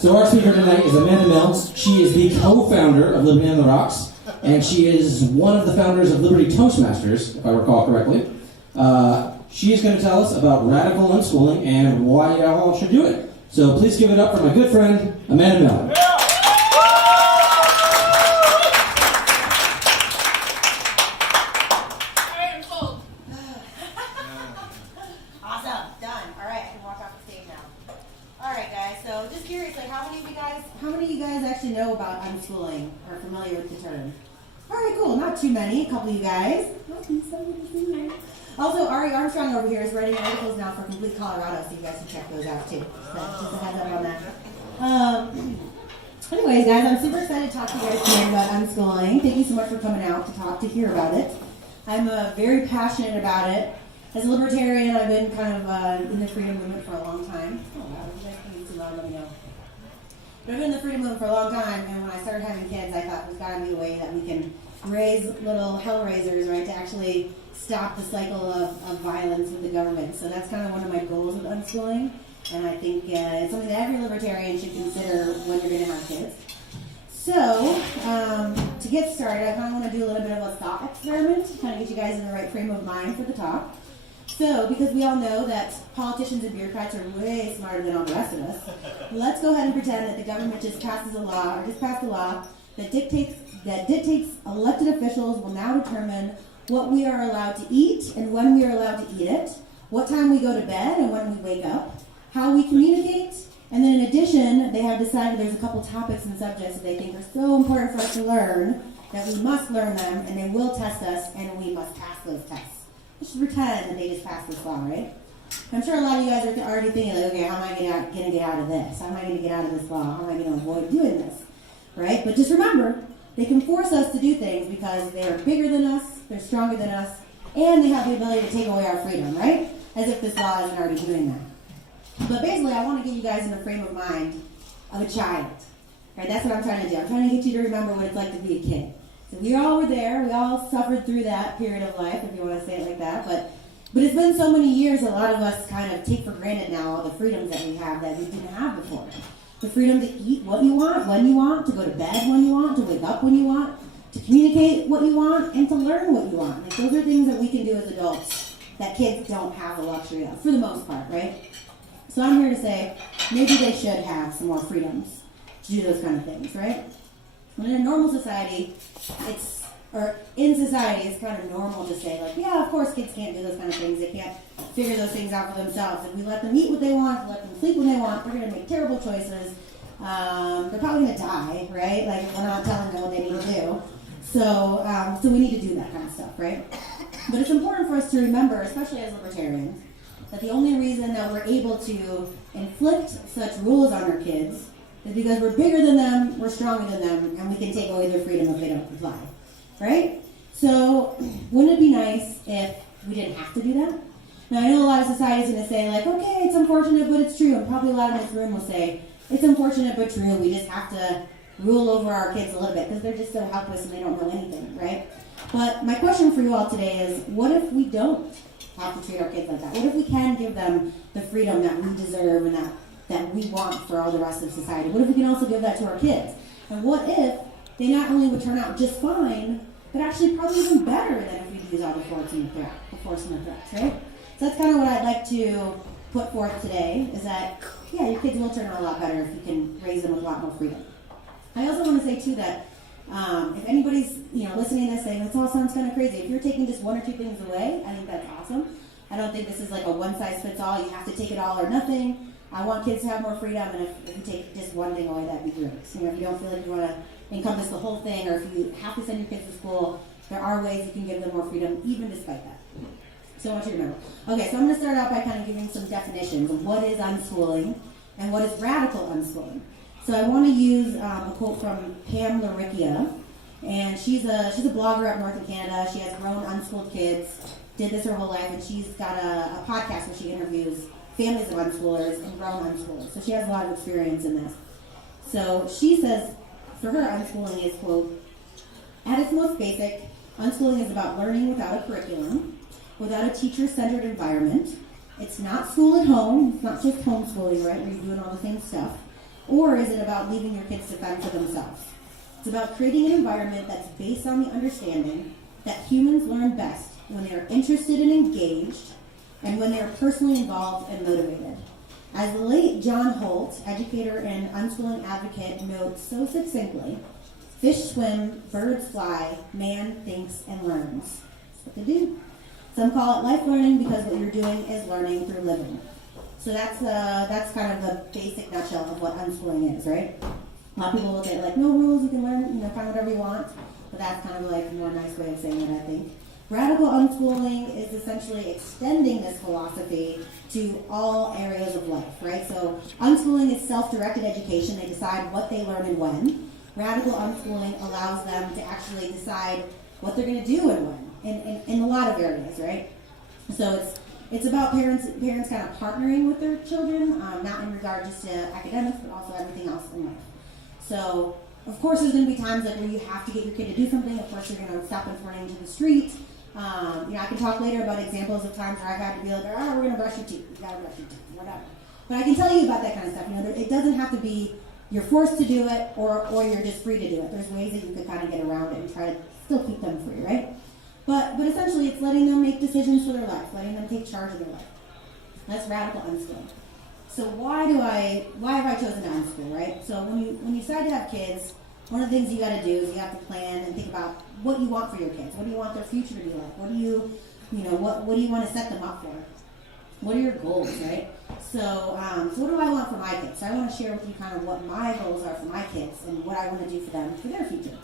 So our speaker tonight is Amanda Muell. She is the co-founder of Liberty on the Rocks, and she is one of the founders of Liberty Toastmasters, if I recall correctly. She is going to tell us about radical unschooling and why y'all should do it. So please give it up for my good friend, Amanda Muell. Know about unschooling or familiar with the term? All right, cool. Not too many. A couple of you guys. Also, Ari Armstrong over here is writing articles now for Complete Colorado, so you guys can check those out too. Just a heads up on that. Anyways, guys, I'm super excited to talk to you guys tonight about unschooling. Thank you so much for coming out to hear about it. I'm very passionate about it. As a libertarian, I've been kind of in the freedom movement for a long time. Oh, wow. If you guys can too loud, let me know. But I've been in the freedom movement for a long time, and when I started having kids, I thought there's got to be a way that we can raise little hellraisers, right, to actually stop the cycle of violence with the government. So that's kind of one of my goals with unschooling, and I think it's something that every libertarian should consider when you're going to have kids. So, to get started, I kind of want to do a little bit of a thought experiment to kind of get you guys in the right frame of mind for the talk. So, because we all know that politicians and bureaucrats are way smarter than all the rest of us, let's go ahead and pretend that the government just passed a law that dictates elected officials will now determine what we are allowed to eat and when we are allowed to eat it, what time we go to bed and when we wake up, how we communicate, and then in addition, they have decided there's a couple topics and subjects that they think are so important for us to learn that we must learn them, and they will test us, and we must pass those tests. Let's just pretend that they just passed this law, right? I'm sure a lot of you guys are already thinking, like, okay, how am I going to get out of this? How am I going to get out of this law? How am I going to avoid doing this? Right? But just remember, they can force us to do things because they are bigger than us, they're stronger than us, and they have the ability to take away our freedom, right? As if this law isn't already doing that. But basically, I want to get you guys in the frame of mind of a child. Right? That's what I'm trying to do. I'm trying to get you to remember what it's like to be a kid. So we all were there. We all suffered through that period of life, if you want to say it like that. But it's been so many years, a lot of us kind of take for granted now all the freedoms that we have that we didn't have before. The freedom to eat what you want, when you want, to go to bed when you want, to wake up when you want, to communicate what you want, and to learn what you want. Like, those are things that we can do as adults that kids don't have the luxury of, for the most part, right? So I'm here to say maybe they should have some more freedoms to do those kind of things, right? In a normal society, it's kind of normal to say, like, yeah, of course kids can't do those kind of things. They can't figure those things out for themselves. If we let them eat what they want, let them sleep when they want, they're going to make terrible choices. They're probably going to die, right? Like, if we're not telling them what they need to do. So we need to do that kind of stuff, right? But it's important for us to remember, especially as libertarians, that the only reason that we're able to inflict such rules on our kids is because we're bigger than them, we're stronger than them, and we can take away their freedom if they don't comply, right? So, wouldn't it be nice if we didn't have to do that? Now, I know a lot of society is going to say, like, okay, it's unfortunate, but it's true, and probably a lot of this room will say, it's unfortunate, but true, we just have to rule over our kids a little bit, because they're just so helpless and they don't know anything, right? But my question for you all today is, what if we don't have to treat our kids like that? What if we can give them the freedom that we deserve and that we want for all the rest of society? What if we can also give that to our kids? And what if they not only would turn out just fine, but actually probably even better than if we use all the force and the threats, right? So that's kind of what I'd like to put forth today, is that, yeah, your kids will turn out a lot better if you can raise them with a lot more freedom. I also want to say, too, that if anybody's listening to this saying, this all sounds kind of crazy, if you're taking just one or two things away, I think that's awesome. I don't think this is like a one-size-fits-all, you have to take it all or nothing. I want kids to have more freedom, and if you take just one thing away, that'd be great. So, if you don't feel like you want to encompass the whole thing, or if you have to send your kids to school, there are ways you can give them more freedom, even despite that. So I want you to remember. Okay, so I'm going to start out by kind of giving some definitions of what is unschooling and what is radical unschooling. So I want to use a quote from Pam Laricchia, and she's a blogger up north in Canada. She has grown unschooled kids, did this her whole life, and she's got a podcast where she interviews families of unschoolers and grown unschoolers. So she has a lot of experience in this. So she says, for her, unschooling is, quote, at its most basic, unschooling is about learning without a curriculum, without a teacher-centered environment. It's not school at home. It's not just homeschooling, right, where you're doing all the same stuff. Or is it about leaving your kids to fend for themselves? It's about creating an environment that's based on the understanding that humans learn best when they are interested and engaged and when they are personally involved and motivated. As the late John Holt, educator and unschooling advocate, notes so succinctly, fish swim, birds fly, man thinks and learns. That's what they do. Some call it life learning because what you're doing is learning through living. So that's kind of the basic nutshell of what unschooling is, right? A lot of people look at it like, no rules, you can learn, find whatever you want. But that's kind of like a more nice way of saying it, I think. Radical unschooling is essentially extending this philosophy to all areas of life, right? So unschooling is self-directed education. They decide what they learn and when. Radical unschooling allows them to actually decide what they're going to do and when, in a lot of areas, right? So it's about parents kind of partnering with their children, not in regard just to academics, but also everything else in life. So, of course, there's going to be times like where you have to get your kid to do something. Of course, you're going to stop them from running into the street. I can talk later about examples of times where I've had to be like, we're going to brush your teeth. You got to brush your teeth, whatever. But I can tell you about that kind of stuff. It doesn't have to be you're forced to do it or you're just free to do it. There's ways that you could kind of get around it and try to still keep them free, right? But essentially, it's letting them make decisions for their life, letting them take charge of their life. That's radical unschooling. So why have I chosen to unschool, right? So when you decide to have kids, one of the things you got to do is you have to plan and think about what you want for your kids. What do you want their future to be like? What do you want to set them up for? What are your goals, right? So what do I want for my kids? So I want to share with you kind of what my goals are for my kids and what I want to do for them for their future.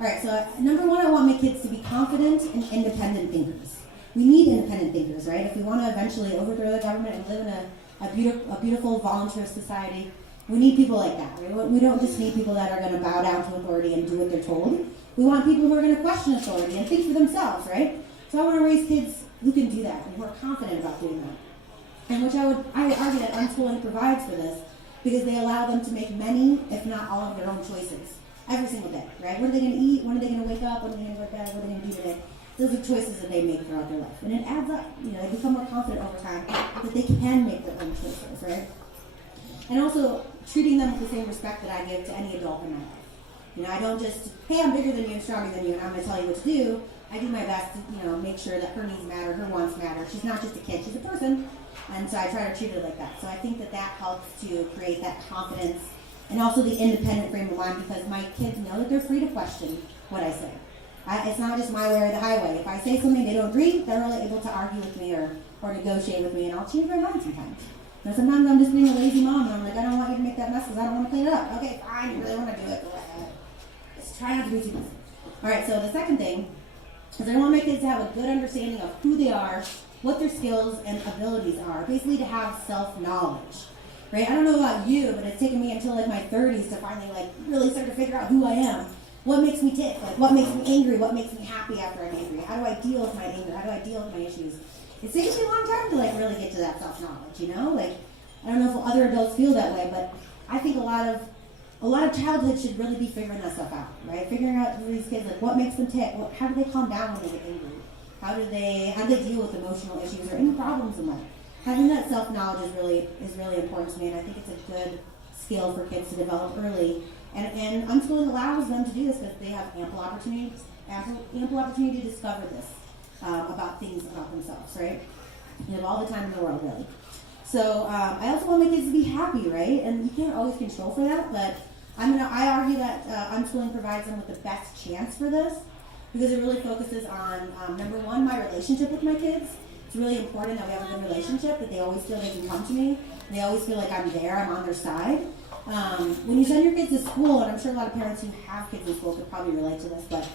All right, so number one, I want my kids to be confident and independent thinkers. We need independent thinkers, right? If we want to eventually overthrow the government and live in a beautiful volunteer society, we need people like that. Right? We don't just need people that are going to bow down to authority and do what they're told. We want people who are going to question authority and think for themselves, right? So I want to raise kids who can do that and who are confident about doing that. And I argue that unschooling provides for this because they allow them to make many, if not all of their own choices every single day, right? What are they going to eat? When are they going to wake up? When are they going to go to bed? What are they going to do today? Those are choices that they make throughout their life. And it adds up. They become more confident over time that they can make their own choices, right? And also treating them with the same respect that I give to any adult in my life. I don't just, hey, I'm bigger than you and stronger than you, and I'm going to tell you what to do. I do my best to, make sure that her needs matter, her wants matter. She's not just a kid, she's a person. And so I try to treat her like that. So I think that helps to create that confidence and also the independent frame of mind because my kids know that they're free to question what I say. It's not just my way or the highway. If I say something they don't agree, they're really able to argue with me or negotiate with me, and I'll change my mind sometimes. Sometimes I'm just being a lazy mom, and I'm like, I don't want you to make that mess because I don't want to clean it up. Okay, fine, you really want to do it. Go ahead. Just try not to be too messy. All right, so the second thing is I want my kids to have a good understanding of who they are, what their skills and abilities are, basically to have self-knowledge. Right? I don't know about you, but it's taken me until my 30s to finally really start to figure out who I am. What makes me tick? What makes me angry? What makes me happy after I'm angry? How do I deal with my anger? How do I deal with my issues? It takes me a long time to really get to that self-knowledge, I don't know if other adults feel that way, but I think a lot of childhood should really be figuring that stuff out, right? Figuring out for these kids what makes them tick, how do they calm down when they get angry? How do they deal with emotional issues or any problems in life? Having that self-knowledge is really important to me, and I think it's a good skill for kids to develop early. And unschooling allows them to do this because they have ample opportunity to discover this about things about themselves, right? You have all the time in the world, really. So I also want my kids to be happy, right? And you can't always control for that, but I argue that unschooling provides them with the best chance for this because it really focuses on, number one, my relationship with my kids. It's really important that we have a good relationship, that they always feel they can come to me, and they always feel like I'm there, I'm on their side. When you send your kids to school, and I'm sure a lot of parents who have kids in school could probably relate to this, but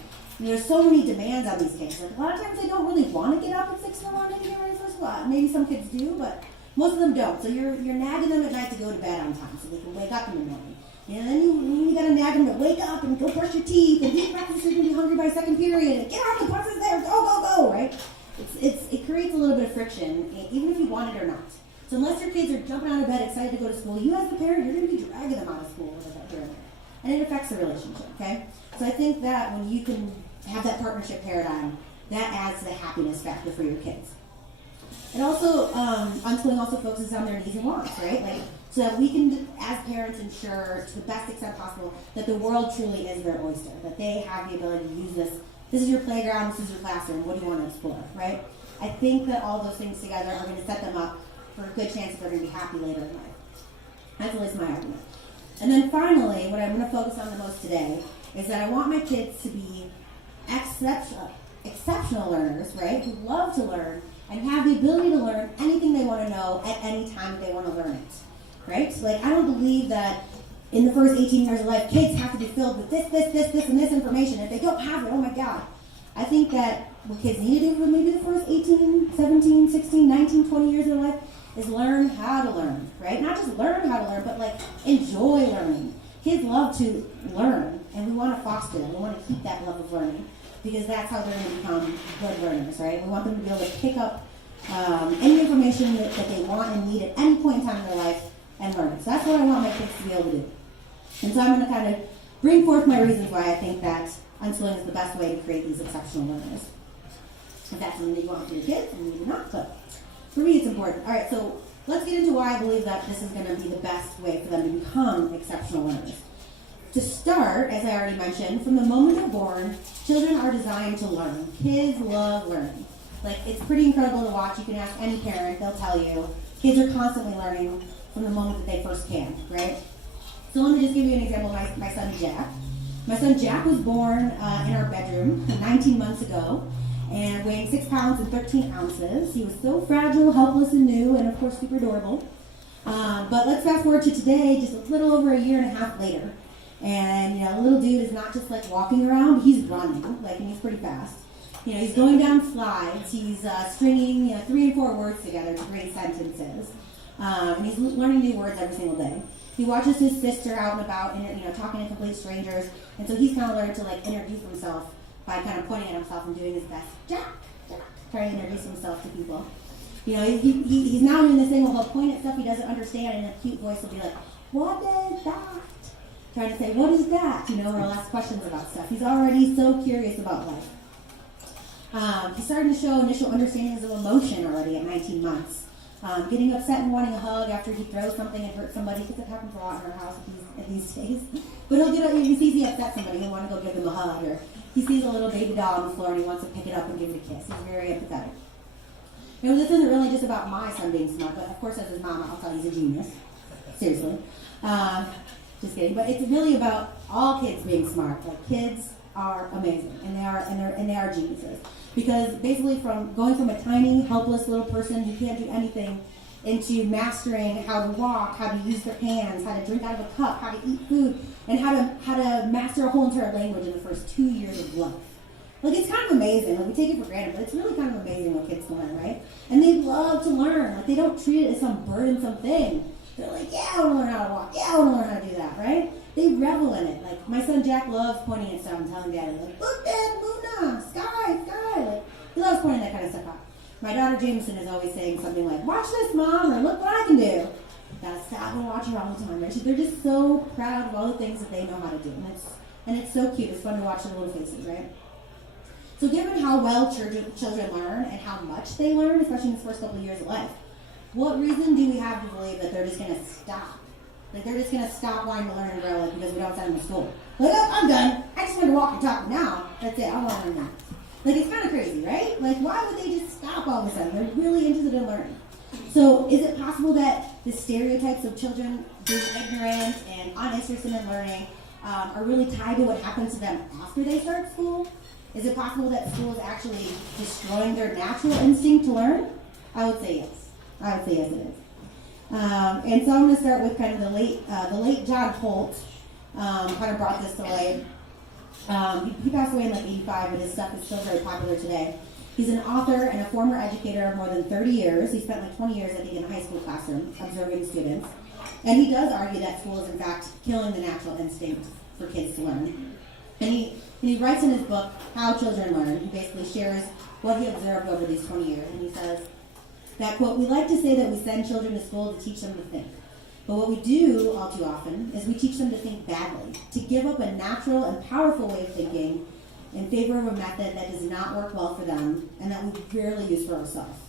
there's so many demands on these kids. A lot of times they don't really want to get up at 6 in the morning to get ready for school. Maybe some kids do, but most of them don't. So you're nagging them at night to go to bed on time so they can wake up in the morning. And then you gotta nag them to wake up and go brush your teeth and get breakfast so you can be hungry by second period and get on the bus is there, go, right? It creates a little bit of friction, even if you want it or not. So unless your kids are jumping out of bed excited to go to school, you as the parent, you're going to be dragging them out of school during that. And it affects the relationship, okay? So I think that when you can have that partnership paradigm, that adds to the happiness factor for your kids. It also, unschooling also focuses on their needs and wants, right? Like, so that we can, as parents, ensure to the best extent possible that the world truly is their oyster, that they have the ability to use this. This is your playground, this is your classroom, what do you want to explore, right? I think that all those things together are going to set them up for a good chance that they're going to be happy later in life. That's at least my argument. And then finally, what I'm going to focus on the most today is that I want my kids to be exceptional learners, right, who love to learn and have the ability to learn anything they want to know at any time they want to learn it, right? So, like, I don't believe that in the first 18 years of life, kids have to be filled with this, and this information. If they don't have it, oh my God. I think that what kids need to do for maybe the first 18, 17, 16, 19, 20 years of their life is learn how to learn, right? Not just learn how to learn, but like enjoy learning. Kids love to learn, and we want to foster them. We want to keep that love of learning because that's how they're going to become good learners, right? We want them to be able to pick up any information that they want and need at any point in time in their life and learn it. So that's what I want my kids to be able to do. And so I'm going to kind of bring forth my reasons why I think that unschooling is the best way to create these exceptional learners. If that's something that you want for your kids, and maybe not, but for me it's important. All right, so let's get into why I believe that this is going to be the best way for them to become exceptional learners. To start, as I already mentioned, from the moment they're born, children are designed to learn. Kids love learning. Like, it's pretty incredible to watch. You can ask any parent, they'll tell you. Kids are constantly learning from the moment that they first can, right? So let me just give you an example of my son Jack. My son Jack was born in our bedroom 19 months ago and weighing 6 pounds and 13 ounces. He was so fragile, helpless, and new, and of course super adorable. But let's fast forward to today, just a little over a year and a half later. And, the little dude is not just like walking around, he's running, and he's pretty fast. He's going down slides, he's stringing 3 and 4 words together to create sentences. And he's learning new words every single day. He watches his sister out and about, talking to complete strangers, and so he's kind of learned to introduce himself by kind of pointing at himself and doing his best, Jack, trying to introduce himself to people. He's now doing this thing where he'll point at stuff he doesn't understand, and a cute voice will be like, "What is that?" Trying to say, "What is that?" Or he'll ask questions about stuff. He's already so curious about life. He's starting to show initial understandings of emotion already at 19 months. Getting upset and wanting a hug after he throws something and hurts somebody, because it happens a lot in our house these days. But he'll get up, if he sees he upset somebody, he'll want to go give them a hug, or he sees a little baby doll on the floor and he wants to pick it up and give it a kiss. He's very empathetic. This isn't really just about my son being smart, but of course as his mama, I'll tell you he's a genius. Seriously. Just kidding. But it's really about all kids being smart. Kids are amazing, and they are geniuses. Because basically going from a tiny, helpless little person who can't do anything into mastering how to walk, how to use their hands, how to drink out of a cup, how to eat food, and how to master a whole entire language in the first 2 years of life. It's kind of amazing. We take it for granted, but it's really kind of amazing what kids can learn, right? And they love to learn. They don't treat it as some burdensome thing. They're like, yeah, I want to learn how to walk. Yeah, I want to learn how to do that, right? They revel in it. My son Jack loves pointing at stuff and telling Daddy, look, Dad, Luna, sky. He loves pointing that kind of stuff out. My daughter Jameson is always saying something like, watch this, Mom, or look what I can do. Gotta stop and watch her all the time. They're just so proud of all the things that they know how to do. And it's so cute. It's fun to watch their little faces, right? So given how well children learn and how much they learn, especially in the first couple of years of life, what reason do we have to believe that they're just going to stop? They're just going to stop wanting to learn and grow because we don't send them to school. I'm done. I just want to walk and talk now. That's it. I want to learn now. It's kind of crazy, right? Why would they just stop all of a sudden? They're really interested in learning. So is it possible that the stereotypes of children being ignorant and uninterested in learning are really tied to what happens to them after they start school? Is it possible that school is actually destroying their natural instinct to learn? I would say yes. I would say yes, it is. And so I'm going to start with kind of the late John Holt kind of brought this to light. He passed away in 85, but his stuff is still very popular today. He's an author and a former educator of more than 30 years. He spent 20 years, I think, in a high school classroom observing students. And he does argue that school is, in fact, killing the natural instinct for kids to learn. And he writes in his book, How Children Learn. He basically shares what he observed over these 20 years. And he says that, quote, we like to say that we send children to school to teach them to think. But what we do all too often is we teach them to think badly, to give up a natural and powerful way of thinking in favor of a method that does not work well for them and that we rarely use for ourselves.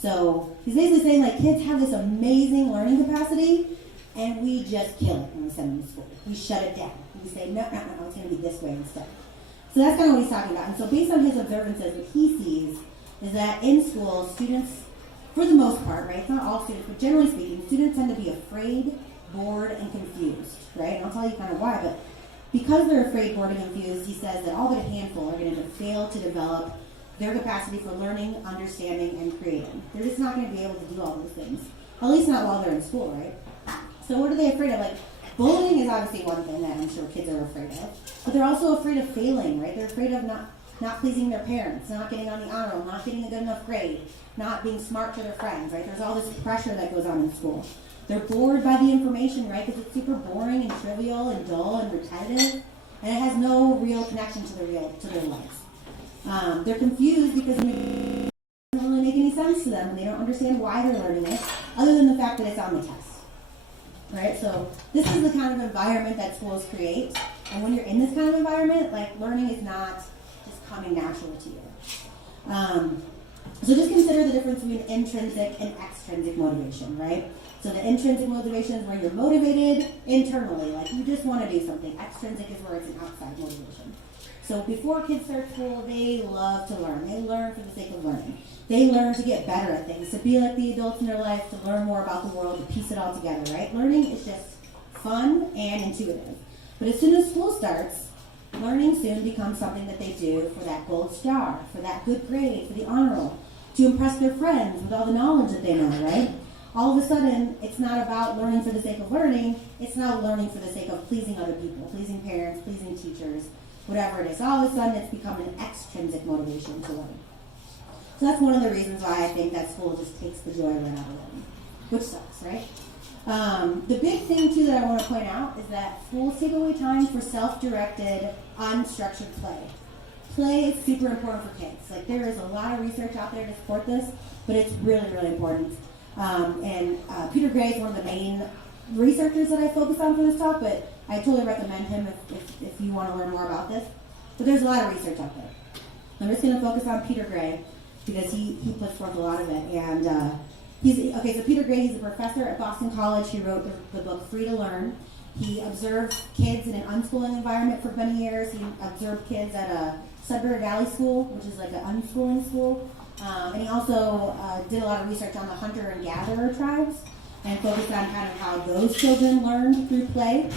So he's basically saying, like, kids have this amazing learning capacity, and we just kill it when we send them to school. We shut it down. We say, no, it's going to be this way instead. So that's kind of what he's talking about. And so based on his observances, what he sees is that in school, students, for the most part, right, it's not all students, but generally speaking, students tend to be afraid, bored, and confused, right? And I'll tell you kind of why, but because they're afraid, bored, and confused, he says that all but a handful are going to fail to develop their capacity for learning, understanding, and creating. They're just not going to be able to do all those things, at least not while they're in school, right? So what are they afraid of? Like, bullying is obviously one thing that I'm sure kids are afraid of, but they're also afraid of failing, right? They're afraid of not pleasing their parents, not getting on the honor roll, not getting a good enough grade, not being smart to their friends, right? There's all this pressure that goes on in school. They're bored by the information, right? Because it's super boring and trivial and dull and repetitive, and it has no real connection to their lives. They're confused because it doesn't really make any sense to them, and they don't understand why they're learning it, other than the fact that it's on the test. Right? So this is the kind of environment that schools create, and when you're in this kind of environment, like, learning is not just coming naturally to you. So just consider the difference between intrinsic and extrinsic motivation, right? So the intrinsic motivation is where you're motivated internally, like you just want to do something. Extrinsic is where it's an outside motivation. So before kids start school, they love to learn. They learn for the sake of learning. They learn to get better at things, to be like the adults in their life, to learn more about the world, to piece it all together, right? Learning is just fun and intuitive. But as soon as school starts, learning soon becomes something that they do for that gold star, for that good grade, for the honor roll, to impress their friends with all the knowledge that they know, right? All of a sudden, it's not about learning for the sake of learning, it's now learning for the sake of pleasing other people, pleasing parents, pleasing teachers, whatever it is. All of a sudden, it's become an extrinsic motivation to learn. So that's one of the reasons why I think that school just takes the joy right out of learning, which sucks, right? The big thing, too, that I want to point out is that schools take away time for self-directed, unstructured play. Play is super important for kids. Like, there is a lot of research out there to support this, but it's really, really important. Peter Gray is one of the main researchers that I focus on for this talk, but I totally recommend him if you want to learn more about this. But there's a lot of research out there. I'm just going to focus on Peter Gray because he puts forth a lot of it. And so Peter Gray, he's a professor at Boston College. He wrote the book Free to Learn. He observed kids in an unschooling environment for many years. He observed kids at a Sudbury Valley School, which is like an unschooling school. And he also did a lot of research on the hunter and gatherer tribes and focused on kind of how those children learned through play.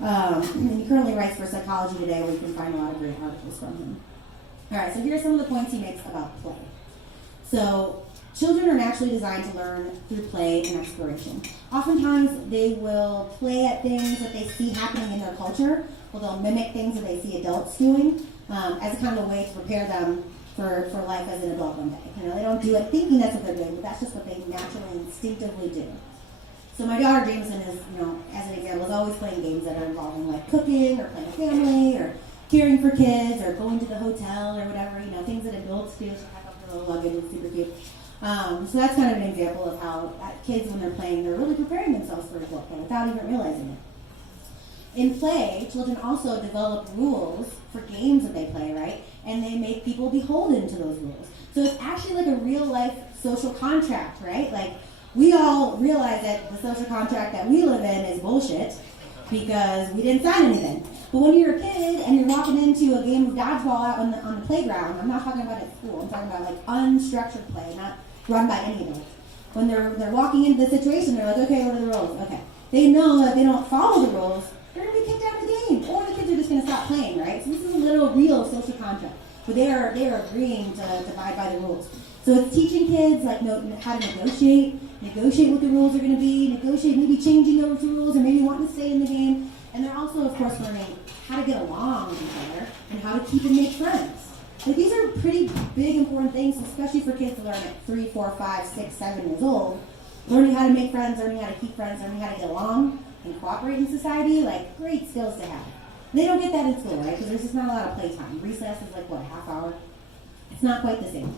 And he currently writes for Psychology Today, where you can find a lot of great articles from him. All right, so here are some of the points he makes about play. So children are naturally designed to learn through play and exploration. Oftentimes, they will play at things that they see happening in their culture, or they'll mimic things that they see adults doing as a kind of a way to prepare them for life as an adult one day. You know, they don't do it thinking that's what they're doing, but that's just what they naturally, instinctively do. So my daughter Jameson is, as an example, is always playing games that are involving like cooking or playing family or caring for kids or going to the hotel or whatever, things that adults do. She pack up her little luggage, it's super cute. So that's kind of an example of how kids, when they're playing, they're really preparing themselves for adult play without even realizing it. In play, children also develop rules for games that they play, right? And they make people beholden to those rules. So it's actually like a real life social contract, right? Like, we all realize that the social contract that we live in is bullshit because we didn't sign anything. But when you're a kid and you're walking into a game of dodgeball out on the playground, I'm not talking about at school, I'm talking about like unstructured play, not run by any adults. When they're walking into the situation, they're like, okay, what are the rules? Okay. They know that if they don't follow the rules, they're going to be kicked out of the game, or the kids are just going to stop playing, right? So this is a little real social contract, but they are agreeing to abide by the rules. So it's teaching kids like how to negotiate what the rules are going to be, negotiate maybe changing over to rules, or maybe wanting to stay in the game. And they're also, of course, learning how to get along with each other and how to keep and make friends. Like, these are pretty big, important things, especially for kids to learn at 3, 4, 5, 6, 7 years old. Learning how to make friends, learning how to keep friends, learning how to get along and cooperate in society, like, great skills to have. And they don't get that in school, right? Because there's just not a lot of playtime. Recess is like, what, a half hour? It's not quite the same.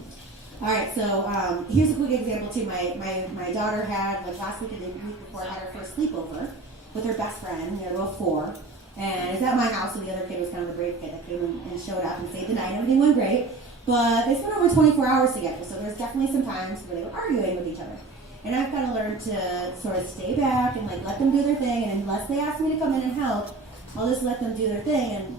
All right, so here's a quick example, too. My daughter had, like, last week and the week before, had her first sleepover with her best friend, of 4. And it's at my house, so the other kid was kind of the brave kid that came and showed up and saved the night. Everything went great. But they spent over 24 hours together, so there's definitely some times where they were arguing with each other. And I've kind of learned to sort of stay back and like let them do their thing, and unless they ask me to come in and help, I'll just let them do their thing. And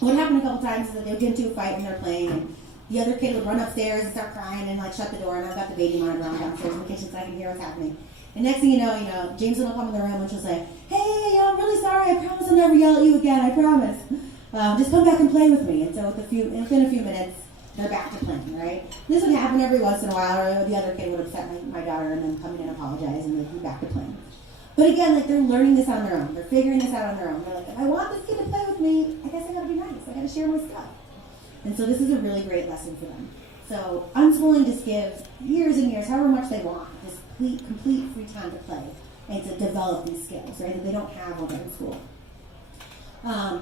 what happened a couple times is that they would get into a fight when they're playing, and the other kid would run upstairs and start crying and like shut the door, and I've got the baby monitor on downstairs in the kitchen so I can hear what's happening. And next thing you know, Jameson will come in the room and she'll say, "Hey, I'm really sorry. I promise I'll never yell at you again. I promise. Just come back and play with me." And so within a few minutes, they're back to playing, right? This would happen every once in a while, or the other kid would upset my daughter and then come in and apologize, and they'd be back to playing. But again, like they're learning this on their own. They're figuring this out on their own. They're like, if I want this kid to play with me, I guess I gotta be nice. I gotta share my stuff. And so this is a really great lesson for them. So unschooling just gives years and years, however much they want, this complete free time to play and to develop these skills, right, that they don't have when they're in school.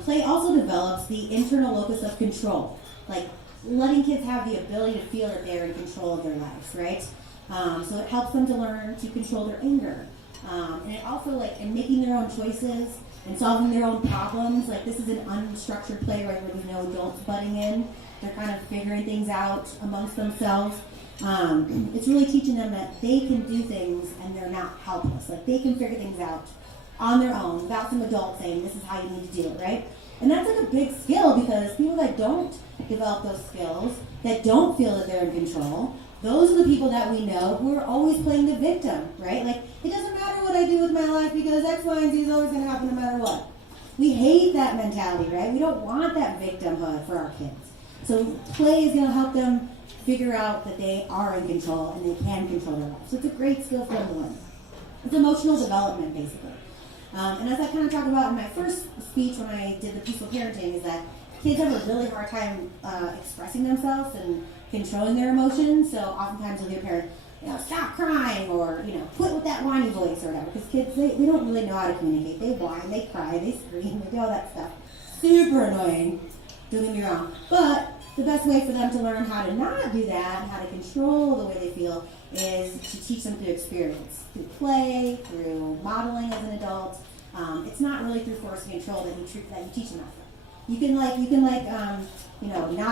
Play also develops the internal locus of control, like letting kids have the ability to feel that they're in control of their lives, right? So it helps them to learn to control their anger. And it also, like, in making their own choices and solving their own problems, like this is an unstructured play, right, where there's no adults butting in. They're kind of figuring things out amongst themselves. It's really teaching them that they can do things and they're not helpless. Like they can figure things out on their own without some adult saying, this is how you need to do it, right? And that's like a big skill, because people that don't develop those skills, that don't feel that they're in control, those are the people that we know who are always playing the victim, right? Like, it doesn't matter what I do with my life because X, Y, and Z is always going to happen no matter what. We hate that mentality, right? We don't want that victimhood for our kids. So play is going to help them figure out that they are in control and they can control their life. So it's a great skill for them to learn. It's emotional development, basically. And as I kind of talked about in my first speech when I did the peaceful parenting, is that kids have a really hard time expressing themselves and controlling their emotions. So oftentimes you'll hear parents, stop crying, or, quit with that whiny voice or whatever. Because kids, they don't really know how to communicate. They whine, they cry, they scream, they do all that stuff. Super annoying. Don't get me wrong. But the best way for them to learn how to not do that, how to control the way they feel, is to teach them through experience, through play, through modeling as an adult. It's not really through force and control that you teach them that. You can knock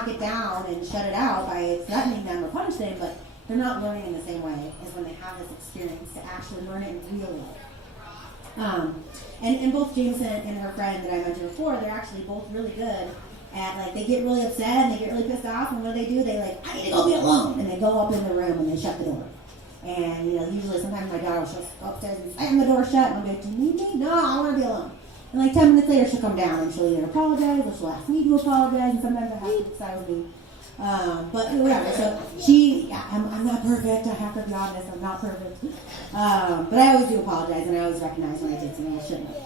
it down and shut it out by threatening them or punishing them, but they're not learning in the same way as when they have this experience to actually learn it in real life. And both Jameson and her friend that I mentioned before, they're actually both really good at, they get really upset and they get really pissed off, and what do? They I need to go be alone, and they go up in the room and they shut the door. And usually sometimes my daughter will go upstairs and slam the door shut, and I'll go, "Do you need me? No, I want to be alone." And 10 minutes later she'll come down and she'll either apologize or she'll ask me to apologize, and sometimes I have to decide with me. But whatever. So I'm not perfect. I have to be honest. I'm not perfect. But I always do apologize, and I always recognize when I did something I shouldn't have.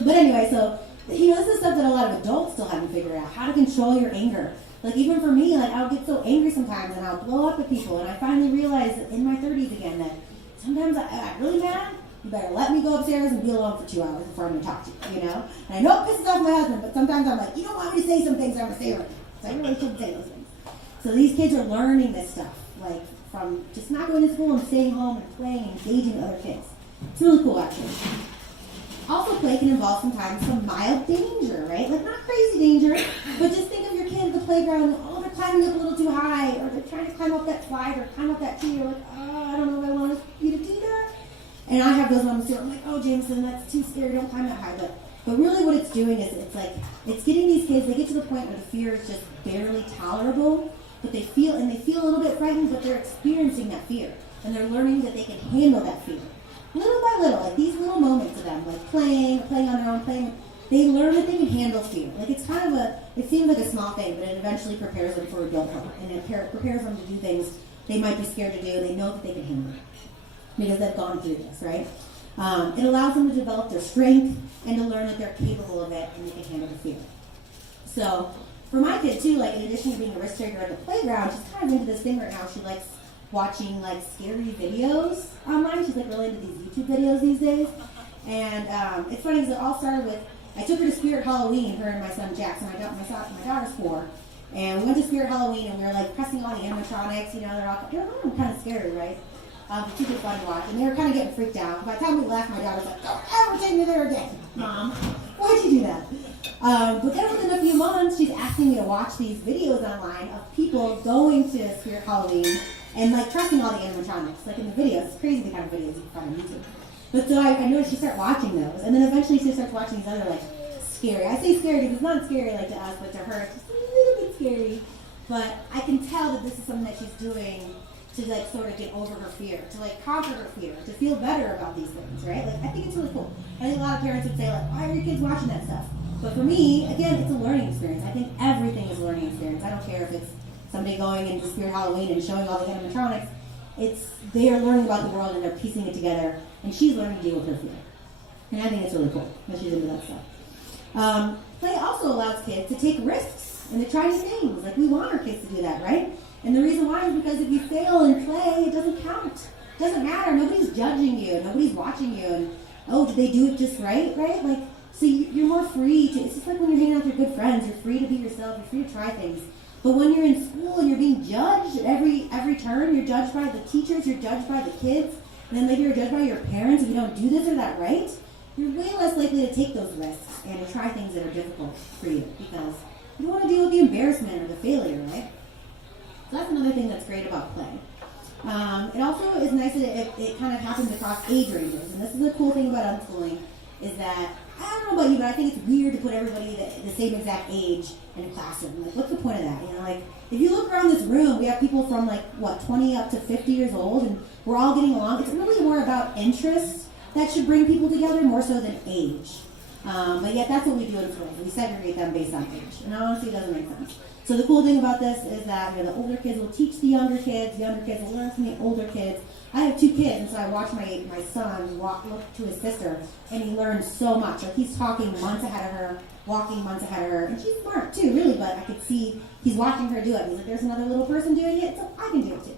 But anyway, so this is stuff that a lot of adults still haven't figured out. How to control your anger. Even for me, I'll get so angry sometimes, and I'll blow up at people. And I finally realized in my 30s again that sometimes I'm really mad. You better let me go upstairs and be alone for 2 hours before I'm going to talk to you, And I know it pisses off my husband, but sometimes I'm like, you don't want me to say some things I'm going to say right now. So I really shouldn't say those things. So these kids are learning this stuff, from just not going to school and staying home and playing and engaging with other kids. It's really cool, actually. Also, play can involve sometimes some mild danger, right? Not crazy danger, but just think of your kid at the playground, they're climbing up a little too high, or they're trying to climb up that slide or climb up that tree. You're like, I don't know if I want you to do that. And I have those moments too. I'm like, Jameson, that's too scary. Don't climb that high. But really what it's doing is it's getting these kids, they get to the point where the fear is just barely tolerable, but they feel a little bit frightened, but they're experiencing that fear. And they're learning that they can handle that fear. Little by little, these little moments of them, playing on their own, they learn that they can handle fear. It seems like a small thing, but it eventually prepares them for adulthood. And it prepares them to do things they might be scared to do, and they know that they can handle it. Because they've gone through this, right? It allows them to develop their strength and to learn that they're capable of it and they can handle the fear. So, for my kid too, in addition to being a risk taker at the playground, she's kind of into this thing right now. She likes watching scary videos online. She's really into these YouTube videos these days. And it's funny because it all started with, I took her to Spirit Halloween, her and my son Jackson. My daughter's 4. And we went to Spirit Halloween and we were pressing all the animatronics, they're all kind of scary, right? It's super fun to watch, and they were kind of getting freaked out. By the time we left, my daughter was like, "Don't ever take me there again, Mom. Why'd you do that?" But then within a few months, she's asking me to watch these videos online of people going to Spirit Halloween and like trusting all the animatronics, like in the videos. It's crazy the kind of videos you can find on YouTube. But so I noticed she started watching those, and then eventually she starts watching these other like scary. I say scary because it's not scary like to us, but to her it's just a little bit scary. But I can tell that this is something that she's doing to like sort of get over her fear, to like conquer her fear, to feel better about these things, right? Like I think it's really cool. I think a lot of parents would say like, why are your kids watching that stuff? But for me, again, it's a learning experience. I think everything is a learning experience. I don't care if it's somebody going into Spirit Halloween and showing all the animatronics. They are learning about the world and they're piecing it together, and she's learning to deal with her fear. And I think it's really cool that she's into that stuff. Play also allows kids to take risks and to try new things. Like we want our kids to do that, right? And the reason why is because if you fail in play, it doesn't count. It doesn't matter. Nobody's judging you. Nobody's watching you. And, oh, did they do it just right? Right? Like, so you're more free to, it's just like when you're hanging out with your good friends. You're free to be yourself. You're free to try things. But when you're in school and you're being judged at every turn, you're judged by the teachers, you're judged by the kids, and then maybe you're judged by your parents if you don't do this or that right, you're way less likely to take those risks and to try things that are difficult for you because you don't want to deal with the embarrassment or the failure, right? So that's another thing that's great about play. It also is nice that it kind of happens across age ranges, and this is the cool thing about unschooling is that, I don't know about you, but I think it's weird to put everybody the same exact age in a classroom. Like, what's the point of that? You know, like, if you look around this room, we have people from, 20 up to 50 years old, and we're all getting along. It's really more about interests that should bring people together more so than age. But yet that's what we do in schools. We segregate them based on age. And honestly, it doesn't make sense. So the cool thing about this is that the older kids will teach the younger kids will learn from the older kids. I have 2 kids, and so I watch my son look to his sister, and he learns so much. Like he's talking months ahead of her, walking months ahead of her, and she's smart too, really, but I could see he's watching her do it. He's like, there's another little person doing it, so I can do it too.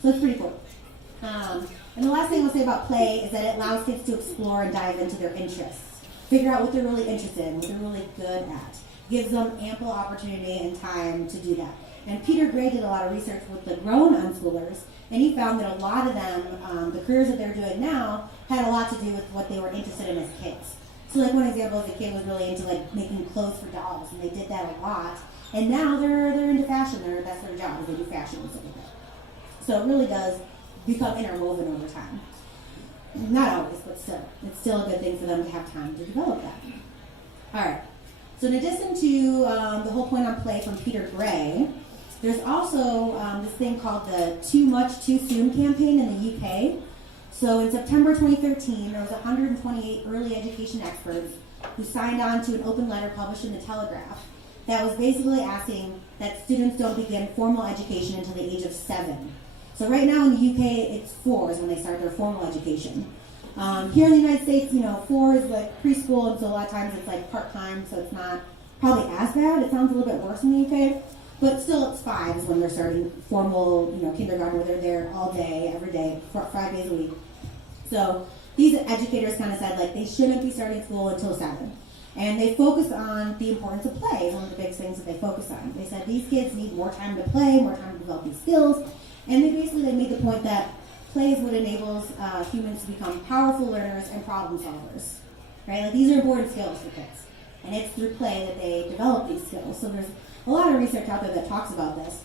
So it's pretty cool. And the last thing I'll say about play is that it allows kids to explore and dive into their interests, figure out what they're really interested in, what they're really good at. Gives them ample opportunity and time to do that. And Peter Gray did a lot of research with the grown unschoolers, and he found that a lot of them, the careers that they're doing now, had a lot to do with what they were interested in as kids. So like one example is a kid was really into making clothes for dolls, and they did that a lot. And now they're into fashion. That's their job, they do fashion and stuff like that. So it really does become interwoven over time. Not always, but still. It's still a good thing for them to have time to develop that. All right. So in addition to the whole point on play from Peter Gray, there's also this thing called the Too Much Too Soon campaign in the UK. So in September 2013, there was 128 early education experts who signed on to an open letter published in the Telegraph that was basically asking that students don't begin formal education until the age of 7. So right now in the UK, it's 4 is when they start their formal education. Here in the United States, 4 is like preschool, and so a lot of times it's part-time, so it's not probably as bad. It sounds a little bit worse in the UK, but still it's 5 is when they're starting formal, kindergarten, where they're there all day, every day, 5 days a week. So these educators kind of said they shouldn't be starting school until 7. And they focused on the importance of play, is one of the big things that they focused on. They said these kids need more time to play, more time to develop these skills, and they made the point that play is what enables humans to become powerful learners and problem solvers, right? These are important skills for kids, and it's through play that they develop these skills. So there's a lot of research out there that talks about this.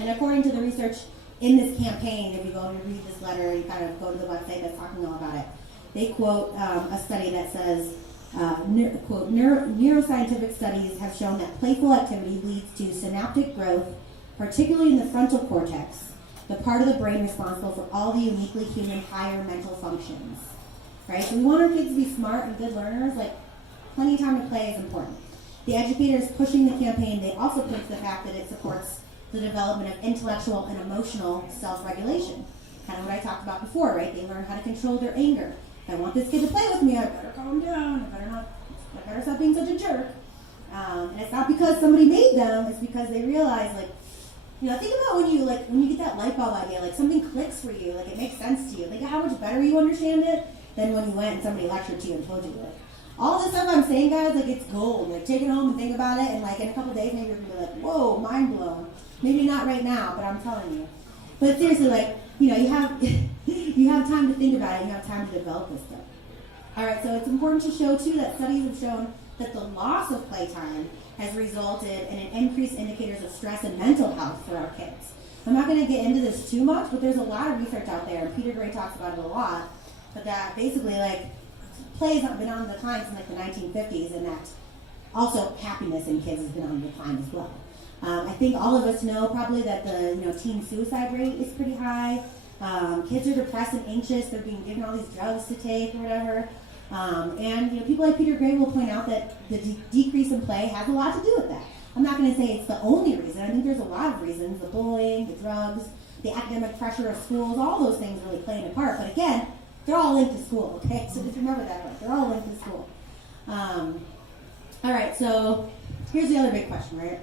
And according to the research in this campaign, if you go and read this letter, you kind of go to the website that's talking all about it. They quote a study that says, quote, neuroscientific studies have shown that playful activity leads to synaptic growth, particularly in the frontal cortex, the part of the brain responsible for all the uniquely human higher mental functions, right? So we want our kids to be smart and good learners. Plenty of time to play is important. The educators pushing the campaign, they also point to the fact that it supports the development of intellectual and emotional self-regulation. Kind of what I talked about before, right? They learn how to control their anger. If I want this kid to play with me, I better calm down. I better stop being such a jerk. And it's not because somebody made them, it's because they realize, think about when you get that light bulb idea, something clicks for you, it makes sense to you. Think of how much better you understand it than when you went and somebody lectured to you and told you. All this stuff I'm saying, guys, it's gold. Take it home and think about it, and in a couple of days, maybe you're going to be whoa, mind blown. Maybe not right now, but I'm telling you. But seriously, you have you have time to think about it, you have time to develop this stuff. All right, so it's important to show, too, that studies have shown that the loss of playtime has resulted in an increased indicators of stress and mental health for our kids. I'm not going to get into this too much, but there's a lot of research out there, and Peter Gray talks about it a lot, but that basically, like, play has been on the decline since, like, the 1950s, and that also happiness in kids has been on the decline as well. I think all of us know probably that the teen suicide rate is pretty high. Kids are depressed and anxious. They're being given all these drugs to take or whatever. And people like Peter Gray will point out that the decrease in play has a lot to do with that. I'm not going to say it's the only reason. I think there's a lot of reasons. The bullying, the drugs, the academic pressure of schools, all those things really play a part. But again, they're all linked to school, okay? So just remember that, right? They're all linked to school. All right, so here's the other big question, right?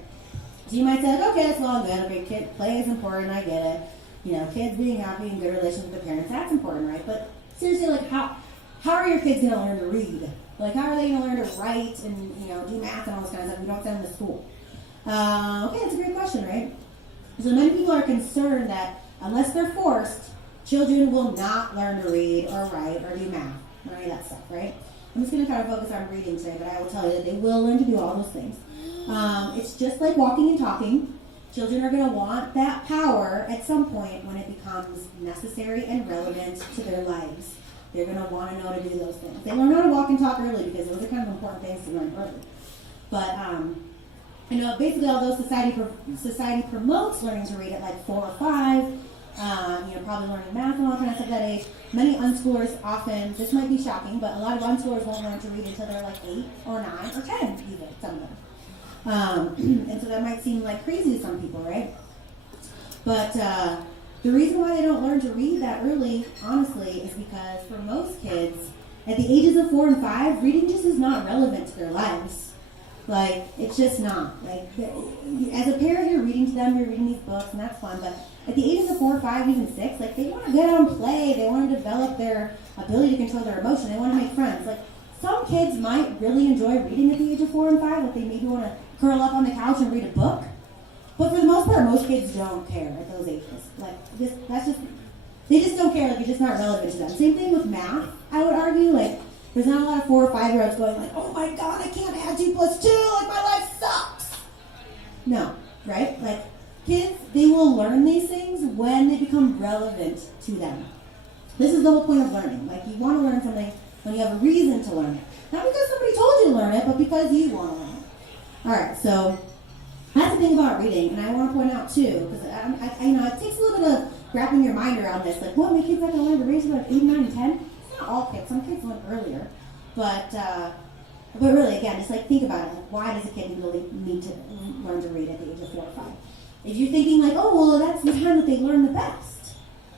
So you might say, like, okay, that's well good. Okay, kid, play is important. I get it. Kids being happy and good relations with their parents, that's important, right? But seriously, like, how are your kids going to learn to read? Like, how are they going to learn to write and, do math and all this kind of stuff? We don't send them to school. Okay, that's a great question, right? So many people are concerned that unless they're forced, children will not learn to read or write or do math or any of that stuff, right? I'm just going to kind of focus on reading today, but I will tell you that they will learn to do all those things. It's just like walking and talking. Children are going to want that power at some point when it becomes necessary and relevant to their lives. They're going to want to know to do those things. They learn how to walk and talk early because those are kind of important things to learn early. But, basically although society promotes learning to read at like 4 or 5, probably learning math and all kinds of stuff at that age, many unschoolers often, this might be shocking, but a lot of unschoolers won't learn to read until they're like 8 or 9 or 10 even, some of them. And so that might seem like crazy to some people, right? But the reason why they don't learn to read that early, honestly, is because for most kids, at the ages of 4 and 5, reading just is not relevant to their lives. Like, it's just not. Like, as a parent, you're reading to them, you're reading these books, and that's fun, but at the ages of 4, 5, even 6, like, they want to get out and play, they want to develop their ability to control their emotion, they want to make friends. Like, some kids might really enjoy reading at the age of 4 and 5, like they maybe want to curl up on the couch and read a book, but for the most part, most kids don't care at those ages. Like, they just don't care, like, it's just not relevant to them. Same thing with math, I would argue, like, there's not a lot of 4 or 5-year-olds going like, oh my god, I can't add 2 plus 2, like my life sucks. No, right? Like, kids, they will learn these things when they become relevant to them. This is the whole point of learning. Like, you want to learn something when you have a reason to learn it. Not because somebody told you to learn it, but because you want to learn it. Alright, so that's the thing about reading, and I want to point out too, because it takes a little bit of wrapping your mind around this. Like, what, my kids not going to learn to read until like 8, 9, and 10? Not all kids. Some kids learn earlier, but really, again, just like think about it. Like, why does a kid really need to learn to read at the age of 4 or 5? If you're thinking like, oh, well, that's the time that they learn the best.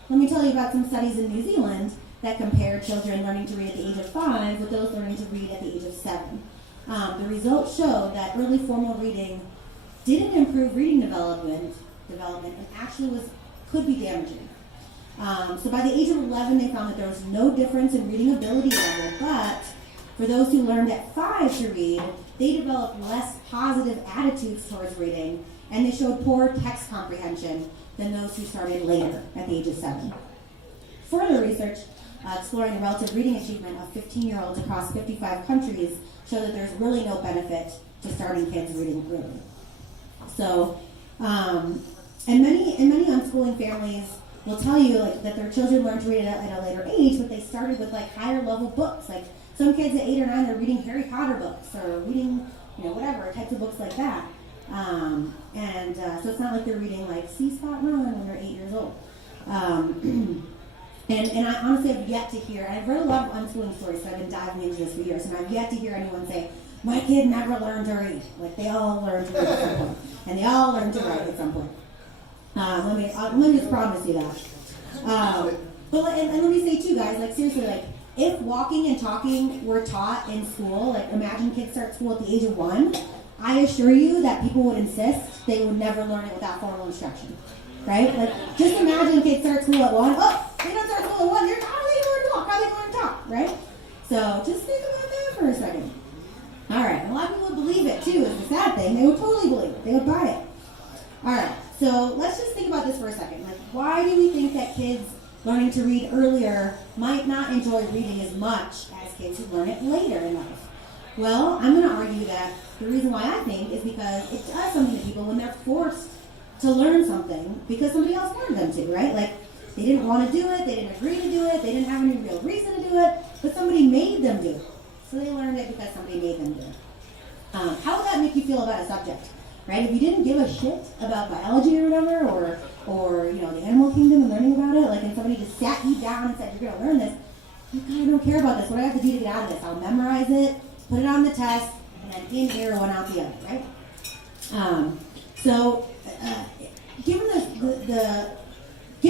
Let me tell you about some studies in New Zealand that compare children learning to read at the age of 5 with those learning to read at the age of 7. The results showed that early formal reading didn't improve reading development, and actually could be damaging. So by the age of 11, they found that there was no difference in reading ability level, but for those who learned at 5 to read, they developed less positive attitudes towards reading, and they showed poor text comprehension than those who started later at the age of 7. Further research exploring the relative reading achievement of 15-year-olds across 55 countries showed that there's really no benefit to starting kids reading early. So, and many unschooling families will tell you like that their children learn to read at a later age, but they started with like higher level books. Like some kids at 8 or 9, they're reading Harry Potter books or reading, whatever types of books like that. So it's not like they're reading like C. Scott Run when they're 8 years old. And I honestly have yet to hear, and I've read a lot of unschooling stories, so I've been diving into this for years, and I've yet to hear anyone say, my kid never learned to read. Like they all learned to read at some point, and they all learned to write at some point. Let me just promise you that. But let me say too, guys, like seriously, like if walking and talking were taught in school, like imagine kids start school at the age of 1, I assure you that people would insist they would never learn it without formal instruction, right? Like just imagine kids start school at 1. Oh, they don't start school at 1. How are they going to walk? How are they going to talk, right? So just think about that for a second. All right, and a lot of people would believe it too. It's a sad thing. They would totally believe it. They would buy it. All right. So let's just think about this for a second. Like, why do we think that kids learning to read earlier might not enjoy reading as much as kids who learn it later in life? Well, I'm going to argue that the reason why I think is because it does something to people when they're forced to learn something because somebody else wanted them to, right? Like, they didn't want to do it, they didn't agree to do it, they didn't have any real reason to do it, but somebody made them do it. So they learned it because somebody made them do it. How would that make you feel about a subject, right? If you didn't give a shit about biology or whatever, or you know, the animal kingdom and learning about it, like, and somebody just sat you down and said, you're going to learn this, you kind of don't care about this. What do I have to do to get out of this? I'll memorize it, put it on the test, and then in here, one out the other, right? Given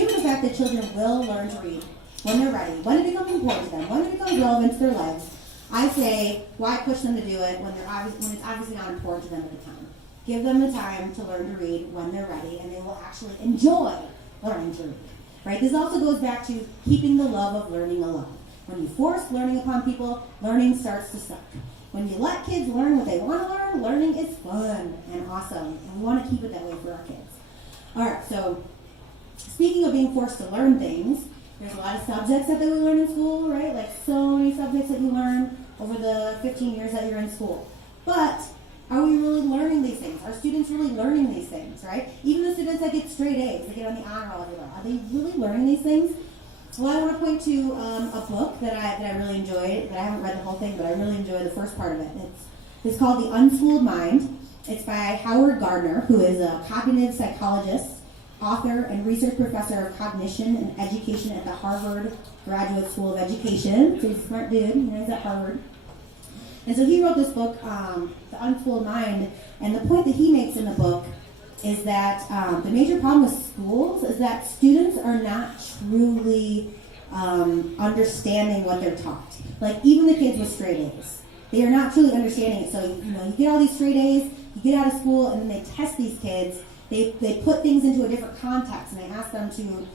the fact that children will learn to read when they're ready, when it becomes important to them, when it becomes relevant to their lives, I say, why push them to do it when it's obviously not important to them at the time? Give them the time to learn to read when they're ready, and they will actually enjoy learning to read. Right? This also goes back to keeping the love of learning alive. When you force learning upon people, learning starts to suck. When you let kids learn what they want to learn, learning is fun and awesome, and we want to keep it that way for our kids. All right, so speaking of being forced to learn things, there's a lot of subjects that we learn in school, right? Like so many subjects that you learn over the 15 years that you're in school. But are we really learning these things? Are students really learning these things, right? Even the students that get straight A's, that get on the honor roll everywhere, are they really learning these things? Well, I want to point to a book that I really enjoyed, that I haven't read the whole thing, but I really enjoyed the first part of it. It's called The Unschooled Mind. It's by Howard Gardner, who is a cognitive psychologist, author, and research professor of cognition and education at the Harvard Graduate School of Education. So he's a smart dude, he's at Harvard. And so he wrote this book, The Unschooled Mind, and the point that he makes in the book is that the major problem with schools is that students are not truly understanding what they're taught. Like, even the kids with straight A's, they are not truly understanding it. So, you get all these straight A's, you get out of school, and then they test these kids. They put things into a different context, and they ask them to,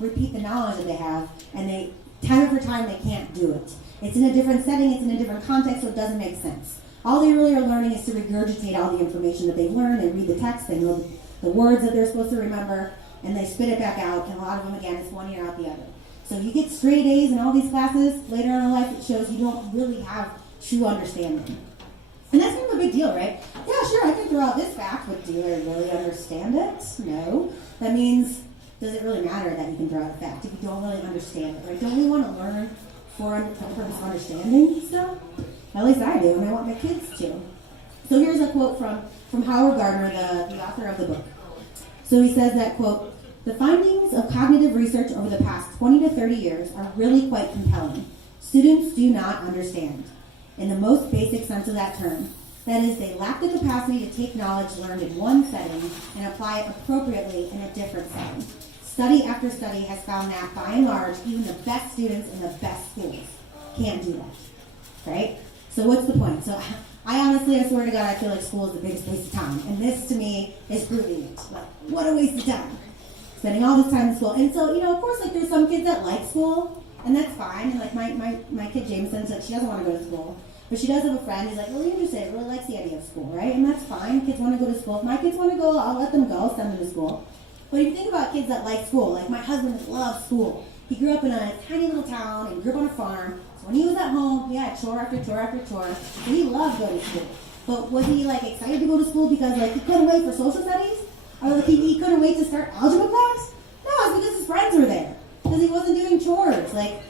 repeat the knowledge that they have, and they, time after time, they can't do it. It's in a different setting, it's in a different context, so it doesn't make sense. All they really are learning is to regurgitate all the information that they've learned. They read the text, they know the words that they're supposed to remember, and they spit it back out, and a lot of them, again, it's one ear out the other. So you get straight A's in all these classes, later on in life it shows you don't really have true understanding. And that's kind of a big deal, right? Yeah, sure, I can throw out this fact, but do I really understand it? No. That means, does it really matter that you can throw out a fact if you don't really understand it, right? Don't we want to learn for the purpose of understanding stuff? At least I do, and I want my kids to. So here's a quote from Howard Gardner, the author of the book. So he says that, quote, "The findings of cognitive research over the past 20 to 30 years are really quite compelling. Students do not understand, in the most basic sense of that term. That is, they lack the capacity to take knowledge learned in one setting and apply it appropriately in a different setting. Study after study has found that, by and large, even the best students in the best schools can't do that." Right? So what's the point? So I swear to God, I feel like school is the biggest waste of time. And this, to me, is proving it. Like, what a waste of time. Spending all this time in school. And so, of course, like, there's some kids that like school, and that's fine. And, like, my kid Jameson said she doesn't want to go to school. But she does have a friend who's like, really interested, really likes the idea of school, right? And that's fine. Kids want to go to school. If my kids want to go, I'll let them go, send them to school. But if you think about kids that like school, like my husband loves school. He grew up in a tiny little town and grew up on a farm. So when he was at home, he had chore after chore after chore. And he loved going to school. But was he like excited to go to school because like he couldn't wait for social studies? Or like he couldn't wait to start algebra class? No, it's because his friends were there. Because he wasn't doing chores. Like,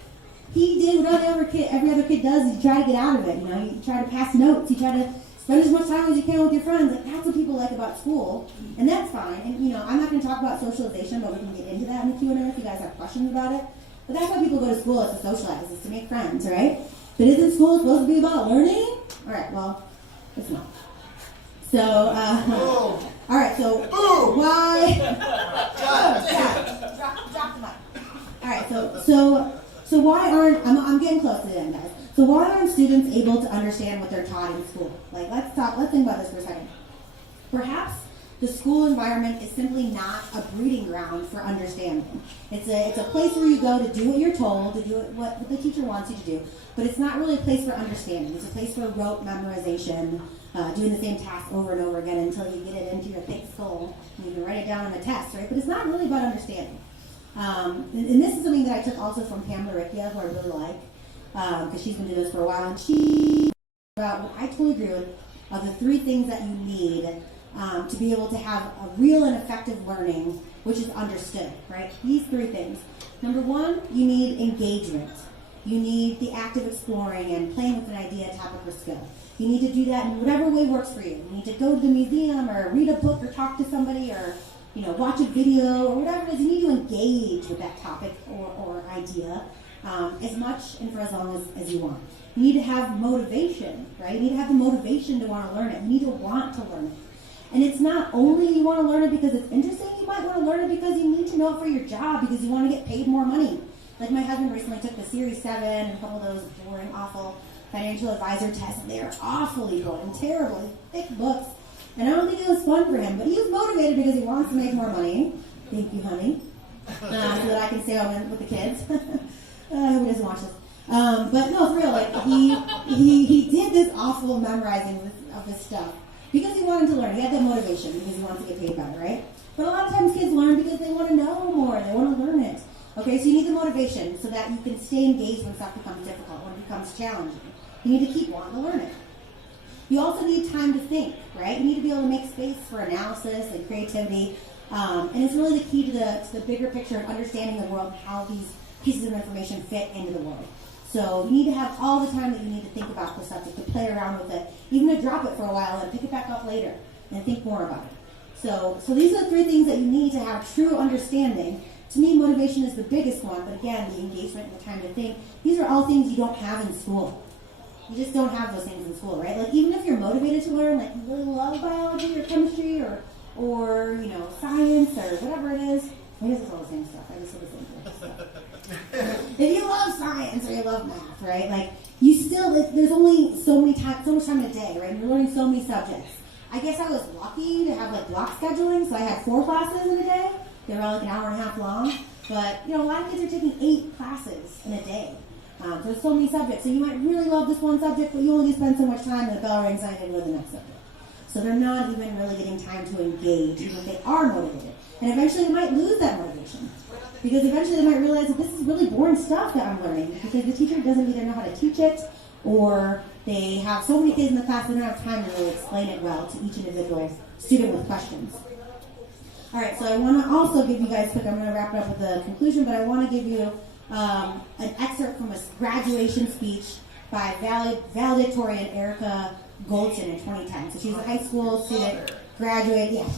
he did what every other kid does. You try to get out of it. You try to pass notes. You try to spend as much time as you can with your friends. Like, that's what people like about school, and that's fine. And I'm not going to talk about socialization, but we can get into that in the Q&A if you guys have questions about it. But that's why people go to school, is to socialize, is to make friends, right? But isn't school supposed to be about learning? All right, well, it's not. So, all right. So why? Drop the mic. All right. So why aren't, I'm getting close to the end, guys. So why aren't students able to understand what they're taught in school? Like, let's think about this for a second. Perhaps the school environment is simply not a breeding ground for understanding. It's a place where you go to do what you're told, to do what the teacher wants you to do, but it's not really a place for understanding. It's a place for rote memorization, doing the same task over and over again until you get it into your thick skull and you can write it down on a test, right? But it's not really about understanding. And this is something that I took also from Pam Laricchia, who I really like, because she's been doing this for a while, and she about what I totally agree with are the three things that you need to be able to have a real and effective learning, which is understood, right? These three things. Number one, you need engagement. You need the act of exploring and playing with an idea, topic, or skill. You need to do that in whatever way works for you. You need to go to the museum or read a book or talk to somebody or watch a video or whatever it is. You need to engage with that topic or idea as much and for as long as you want. You need to have motivation, right? You need to have the motivation to want to learn it. You need to want to learn it. And it's not only you want to learn it because it's interesting, you might want to learn it because you need to know it for your job because you want to get paid more money. Like my husband recently took the Series 7 and a couple of those boring, awful financial advisor tests, and they are awfully boring, terribly thick books. And I don't think it was fun for him, but he was motivated because he wants to make more money. Thank you, honey. So that I can stay home with the kids. Who doesn't watch this? But no, for real, like he did this awful memorizing of this stuff because he wanted to learn. He had that motivation because he wants to get paid better, right? But a lot of times kids learn because they want to know more. They want to learn it. Okay, so you need the motivation so that you can stay engaged when stuff becomes difficult, when it becomes challenging. You need to keep wanting to learn it. You also need time to think, right? You need to be able to make space for analysis and creativity. And it's really the key to the bigger picture of understanding the world and how these pieces of information fit into the world. So you need to have all the time that you need to think about the subject, to play around with it, even to drop it for a while and pick it back up later and think more about it. So these are the three things that you need to have true understanding. To me, motivation is the biggest one, but again, the engagement and the time to think, these are all things you don't have in school. You just don't have those things in school, right? Like even if you're motivated to learn, like you really love biology or chemistry or science or whatever it is. I guess it's all the same stuff. I just say the same stuff. If you love science or you love math, right? Like you still, there's only so much time in a day, right? And you're learning so many subjects. I guess I was lucky to have like block scheduling, so I had 4 classes in a day. They were all like an hour and a half long. But a lot of kids are taking 8 classes in a day. So there's so many subjects. So you might really love this one subject, but you only spend so much time and the bell rings and I go to the next subject. So they're not even really getting time to engage, even if they are motivated. And eventually they might lose that motivation. Because eventually they might realize that this is really boring stuff that I'm learning because the teacher doesn't either know how to teach it or they have so many kids in the class they don't have time to really explain it well to each individual student with questions. All right, so I want to also give you guys I'm going to wrap it up with the conclusion, but I want to give you an excerpt from a graduation speech by valedictorian Erica Goldson in 2010. So she's a high school student, graduated. Yeah,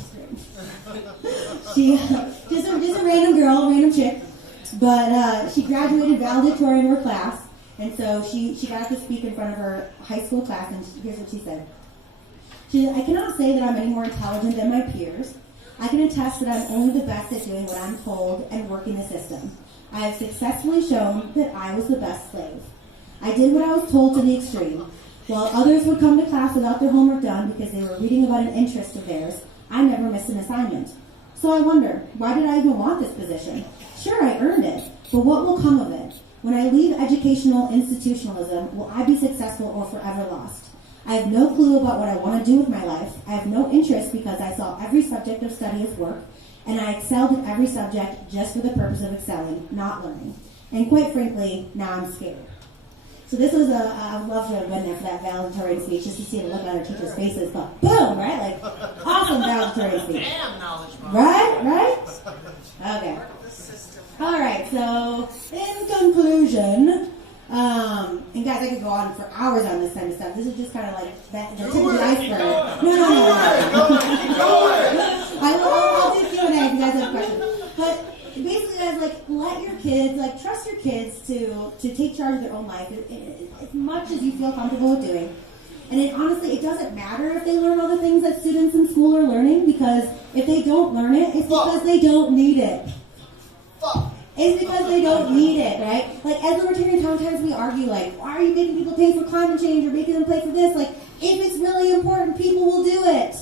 she's great. She's just a random girl, random chick, but she graduated valedictorian in her class, and so she got to speak in front of her high school class, and here's what she said. She said, "I cannot say that I'm any more intelligent than my peers. I can attest that I'm only the best at doing what I'm told and working the system. I have successfully shown that I was the best slave. I did what I was told to the extreme. While others would come to class without their homework done because they were reading about an interest of theirs, I never missed an assignment. So I wonder, why did I even want this position? Sure, I earned it, but what will come of it? When I leave educational institutionalism, will I be successful or forever lost? I have no clue about what I want to do with my life. I have no interest because I saw every subject of study as work, and I excelled in every subject just for the purpose of excelling, not learning. And quite frankly, now I'm scared." So this was I would love to have been there for that valedictorian speech, just to see the look on our teachers' faces, but boom, right? Like, awesome valedictorian speech. Damn knowledge, Mom. Right? Okay. All right, so in conclusion, and guys, I could go on for hours on this kind of stuff. This is just kind of like the tip of the iceberg. No. I'll do Q&A if you guys have questions. But basically, guys, let your kids, trust your kids to take charge of their own life as much as you feel comfortable with doing. And honestly, it doesn't matter if they learn all the things that students in school are learning, because if they don't learn it, it's because they don't need it. It's because they don't need it, right? Like, as libertarians, sometimes we argue, why are you making people pay for climate change or making them pay for this? If it's really important, people will do it,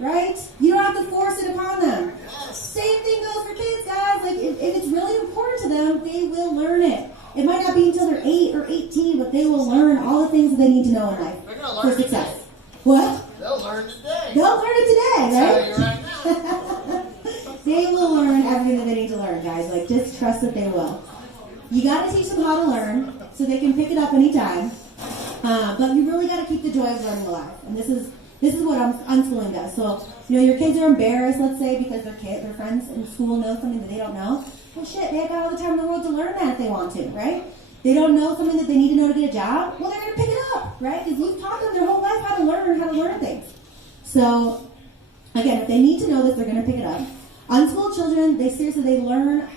right? You don't have to force it upon them. Same thing goes for kids, guys. If it's really important to them, they will learn it. It might not be until they're 8 or 18, but they will learn all the things that they need to know in life for success. Today. What? They'll learn today. They'll learn it today, right? Right now. They will learn everything that they need to learn, guys. Just trust that they will. You got to teach them how to learn so they can pick it up anytime. But you really got to keep the joy of learning alive. And this is what unschooling does. So, your kids are embarrassed, let's say, because their friends in school know something that they don't know. Well, shit, they got all the time in the world to learn that if they want to, right? They don't know something that they need to know to get a job. Well, they're going to pick it up, right? Because you've taught them their whole life how to learn things. So, again, if they need to know this, they're going to pick it up. Unschooled children, they learn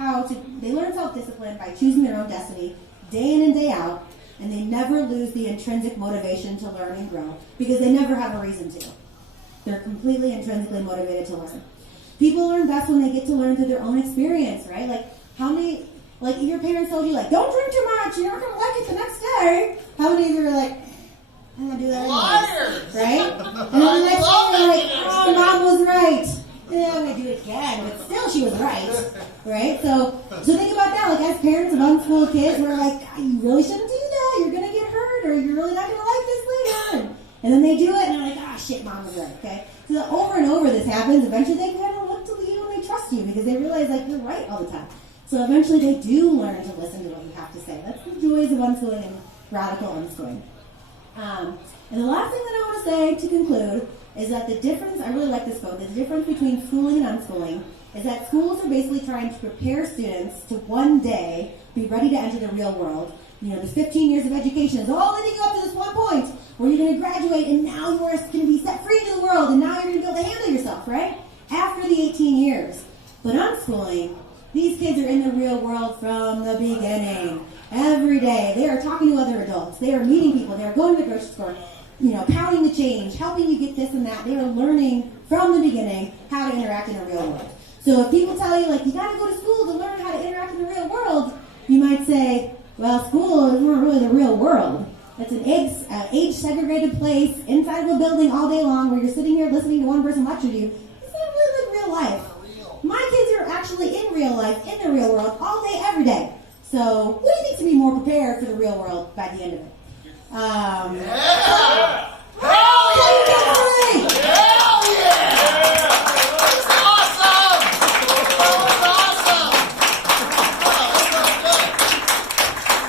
self-discipline by choosing their own destiny day in and day out, and they never lose the intrinsic motivation to learn and grow because they never have a reason to. They're completely intrinsically motivated to learn. People learn best when they get to learn through their own experience, right? If your parents told you, don't drink too much, you're not going to like it the next day. How many of you are like, I'm going to do that anyways, right? And then the next day you're like, oh, mom was right. Yeah, I'm going to do it again, but still she was right? So think about that. As parents of unschooled kids, we're like, you really shouldn't do that. You're going to get hurt, or you're really not going to like this later. And then they do it, and they're like, shit, mom was right, okay? So over and over this happens. Eventually they kind of look to you and they trust you because they realize, you're right all the time. So eventually they do learn to listen to what you have to say. That's the joys of unschooling and radical unschooling. And the last thing that I want to say to conclude is that the difference, I really like this quote, the difference between schooling and unschooling is that schools are basically trying to prepare students to one day be ready to enter the real world. The 15 years of education is all leading you up to this one point where you're going to graduate and now you're going to be set free to the world and now you're going to be able to handle yourself, right? After the 18 years. But unschooling, these kids are in the real world from the beginning. Every day, they are talking to other adults. They are meeting people. They are going to the grocery store, counting the change, helping you get this and that. They are learning from the beginning how to interact in the real world. So if people tell you, you got to go to school to learn how to interact in the real world, you might say, well, school is not really the real world. It's an age-segregated place inside of a building all day long where you're sitting here listening to one person lecture to you. It's not really like real life. My kids are actually in real life, in the real world, all day, every day. So we need to be more prepared for the real world by the end of it. Yeah! Hell yeah! Hell yeah! That's awesome! That was awesome! Wow,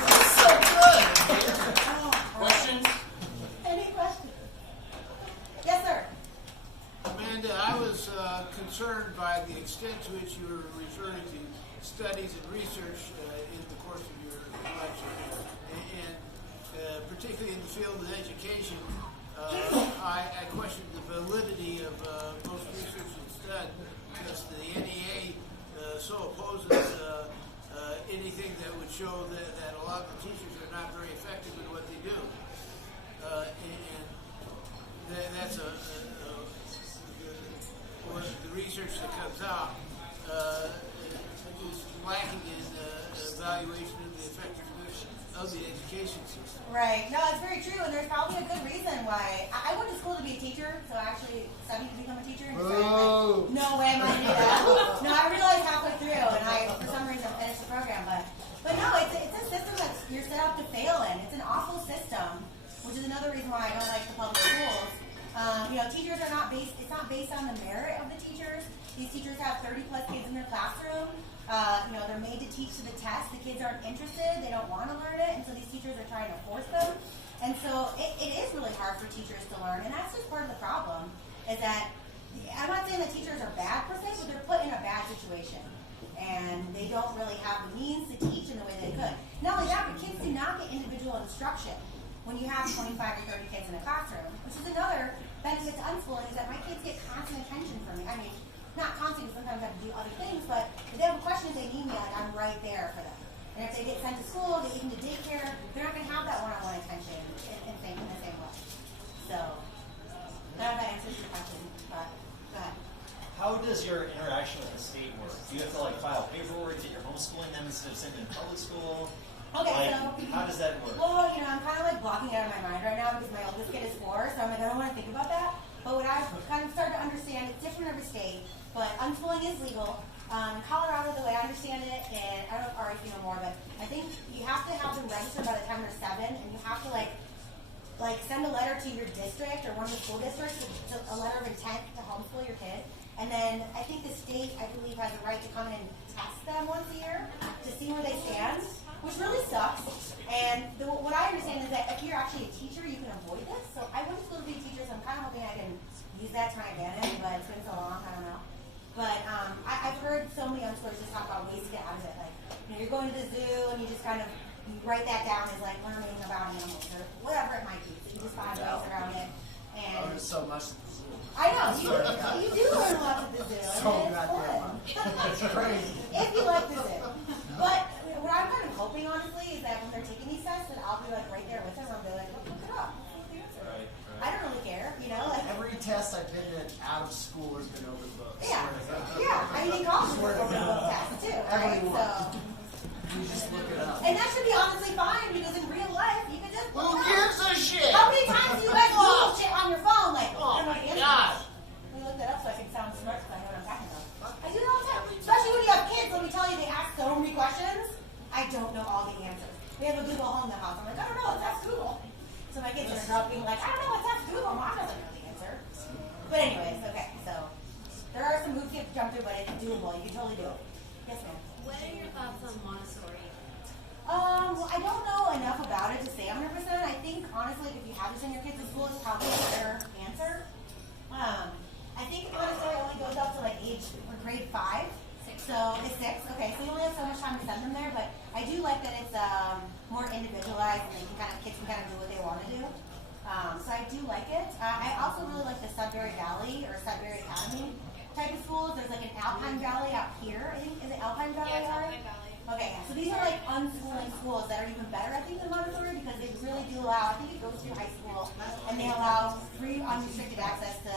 that's so good! Questions? Any questions? Yes, sir. Amanda, I was concerned by the extent to which you were referring to studies and research in the course of your lecture, and particularly in the field of education, I questioned the validity of most research that's done because the NEA so opposes anything that would show that a lot of the teachers are not very effective in what they do, and that's the research that comes out is lacking in evaluation of the effectiveness of the education system. Right. No, it's very true, and there's probably a good reason why. I went to school to be a teacher, so I actually studied to become a teacher. And decided, no way am I going to do that. No, I realized halfway through, and I, for some reason, finished the program. But no, it's a system that you're set up to fail in. It's an awful system, which is another reason why I don't like the public schools. Teachers are not based. It's not based on the merit of the teachers. These teachers have 30+ kids in their classroom. They're made to teach to the test. The kids aren't interested. They don't want to learn it. And so these teachers are trying to force them. And so it is really hard for teachers to learn. And that's just part of the problem is that I'm not saying that teachers are bad per se, but they're put in a bad situation. And they don't really have the means to teach in the way they could. Not only that, but kids do not get individual instruction when you have 25 or 30 kids in a classroom, which is another benefit to unschooling is that my kids get constant attention from me. I mean, not constant, because sometimes I have to do other things, but if they have a question, if they need me, I'm right there for them. And if they get sent to school, they get into daycare, they're not going to have that one-on-one attention in the same way. So, I don't know if that answers your question, but go ahead. How does your interaction with the state work? Do you have to file paperwork that you're homeschooling them instead of sending them to public school? Okay, so how does that work? Well, I'm kind of blocking it out of my mind right now because my oldest kid is 4, so I'm I don't want to think about that. But what I've kind of started to understand, it's different every state, but unschooling is legal. Colorado, the way I understand it, and I don't know if Ari, if you know more, but I think you have to have them registered by the time they're 7, and you have to send a letter to your district or one of the school districts, a letter of intent to homeschool your kid. And then I think the state, I believe, has a right to come in and test them once a year to see where they stand. which really sucks. And what I understand is that if you're actually a teacher, you can avoid this. So I went to school to be a teacher, so I'm kind of hoping I can use that to my advantage, but it's been so long, I don't know. But I've heard so many unschoolers just talk about ways to get out of it. Like, you're going to the zoo and you just kind of you write that down as like learning about animals or whatever it might be. So you just find ways around it. And there's so much at the zoo. I know, you do learn a lot at the zoo. So and it's fun. It's crazy. If you like the zoo. But what I'm kind of hoping, honestly, is that when they're taking these tests, that I'll be like right there with them. I'll be like, look it up. What's the answer? Right. I don't really care, you know. Like, Every test I've been in out of school has been over the books. yeah, Swear to God. yeah. I mean, in college, we're over the book test too, right? Everyone. So, You just look it up. and that should be honestly fine because in real life, you can just Who look it up. gives a shit? How many times do you guys Google shit on your phone? Like, I don't know my the answer. God. Let me look that up so I can sound smart because I know what I'm talking about. I do it all the time. Especially when you have kids, let me tell you, they ask so many questions. I don't know all the answers. We have a Google Home in the house. I'm like, I don't know, let's ask Google. So my kids are up being like, I don't know, let's ask Google. Mom doesn't know the answer. But anyways, okay, so there are some hoops you have to jump through, but it's doable. You can totally do it. Yes, ma'am. What are your thoughts on Montessori? Well, I don't know enough about it to say 100%. I think, honestly, if you have to send your kids to school, it's probably a better answer. I think Montessori only goes up to like grade 5. So it's 6. Okay, so you only have so much time to send them there, but I do like that it's more individualized and kids can kind of do what they want to do. So I do like it. I also really like the Sudbury Valley or Sudbury Academy type of schools. There's like an Alpine Valley out here. I think is it Alpine Valley? Yeah, it's Alright? Alpine Valley. Okay, so these are like unschooling schools that are even better, I think, than Montessori because they really do allow, I think it goes through high school, and they allow free, unrestricted access to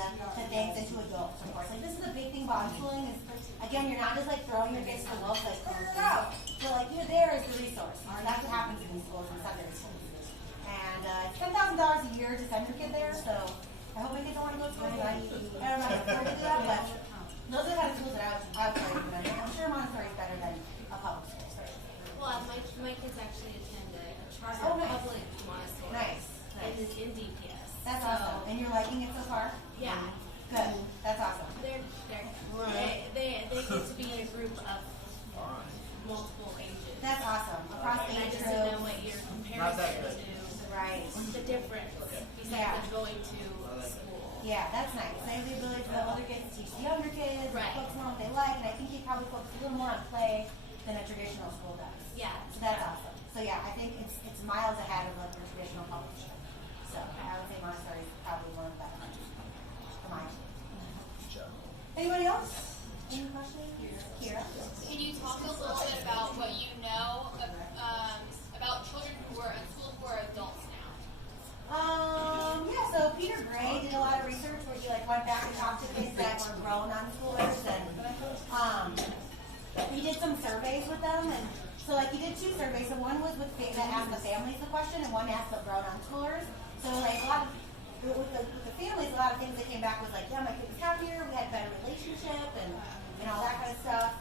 things and to adults, of course. Like, this is the big thing about unschooling is, again, you're not just like throwing your kids to the wolves, like, figure it out. So, like, you're there as the resource. And that's what happens in these schools, in secondary schools. And it's $10,000 a year to send your kid there, so I hope my kids don't want to go to school. I don't know if I'm to do that, but those are the kind of schools that I would try to recommend. I'm sure Montessori is better than a public school. Well, my kids actually attend a charter nice. public Montessori. Nice. And it's in DPS. That's So, awesome. And you're liking it so far? Yeah. Good. That's awesome. They get to be in a group of multiple ages. That's awesome. Across And I age just didn't know groups. what your Not comparison that good. to Right. the difference besides Yeah. going to school. Yeah, that's nice. They have the ability for the older kids to teach the younger kids, Right. focus more on what they like, and I think they probably focus a little more on play than a traditional school does. Yeah. So that's awesome. So yeah, I think it's miles ahead of like the traditional public school. So I would say Montessori is probably one of the better ones for mine. Anybody else? Any questions? Kira? Can you talk a little bit about what you know about children who are unschooled who are adults now? Yeah, so Peter Gray did a lot of research where he like went back and talked to kids that were grown unschoolers and he did some surveys with them and so like he did 2 surveys. So one was that asked the families the question and one asked the grown unschoolers. So like a lot of with the families, a lot of things that came back was like, yeah, my kid was happier, we had a better relationship and all that kind of stuff.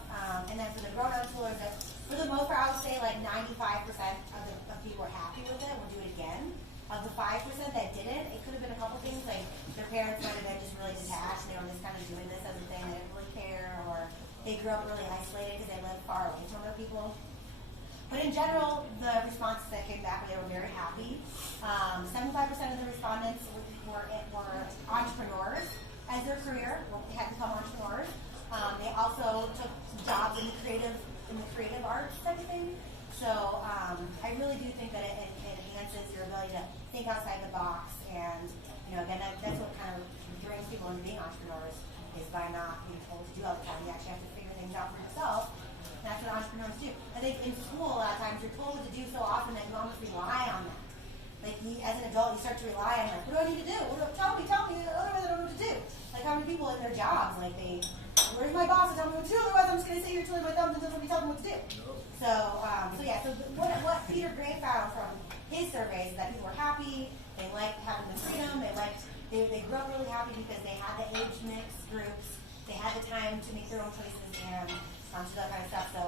And then for the grown unschoolers, for the most part, I would say like 95% of people were happy with it, would do it again. Of the 5% that didn't, it could have been a couple things, like their parents might have been just really detached, they were just kind of doing this as a thing, they didn't really care, or they grew up really isolated because they lived far away from other people. But in general, the responses that came back, they were very happy. 75% of the respondents were entrepreneurs as their career, they had become entrepreneurs. They also took jobs in the creative arts type of thing. So I really do think that it enhances your ability to think outside the box, and again, that's what kind of brings people into being entrepreneurs is by not being told to do all the time. You actually have to figure things out for yourself. And that's what entrepreneurs do. I think in school, a lot of times you're told what to do so often that you almost rely on that. Like as an adult, you start to rely on like, what do I need to do? Tell me. Otherwise, I don't know what to do. Like how many people in their jobs, like where's my boss to tell me what to do? Otherwise, I'm just going to sit here twiddling my thumbs until somebody tells me what to do. So what Peter Gray found from his surveys is that people were happy, they liked having the freedom, they grew up really happy because they had the age mix groups, they had the time to make their own choices and that kind of stuff. So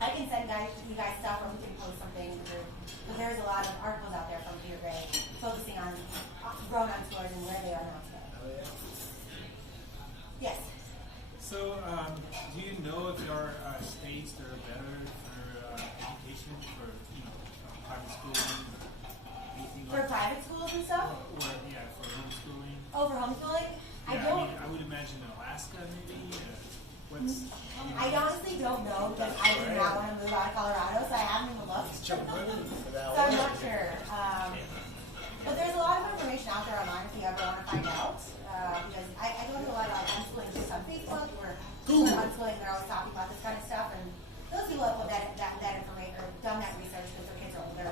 I can send you guys stuff or we can post something in the group. But there's a lot of articles out there from Peter Gray focusing on grown unschoolers and where they are now today. Yes. So, do you know if there are states that are better for education for would imagine Alaska, maybe. What's I honestly don't know because I do not want to move out of Colorado, so I haven't even looked. So I'm not sure. But there's a lot of information out there online if you ever want to find out. Because I go to a lot of unschooling groups on Facebook where people are unschooling, they're always talking about this kind of stuff, and those people have put that information or done that research because their kids are older.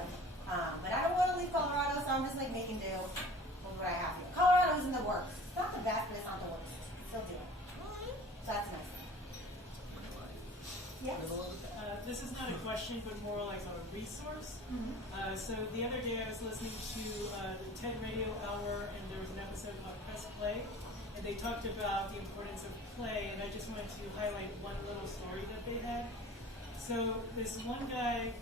But I don't want to leave Colorado, so I'm just like making do with what I have here. Colorado's in the works. It's not the best, but it's not the worst. Still do it. So that's nice. Yeah. This is not a question, but more like a resource. So the other day I was listening to the TED Radio Hour, and there was an episode about Press Play, and they talked about the importance of play, and I just wanted to highlight one little story that they had. So this one guy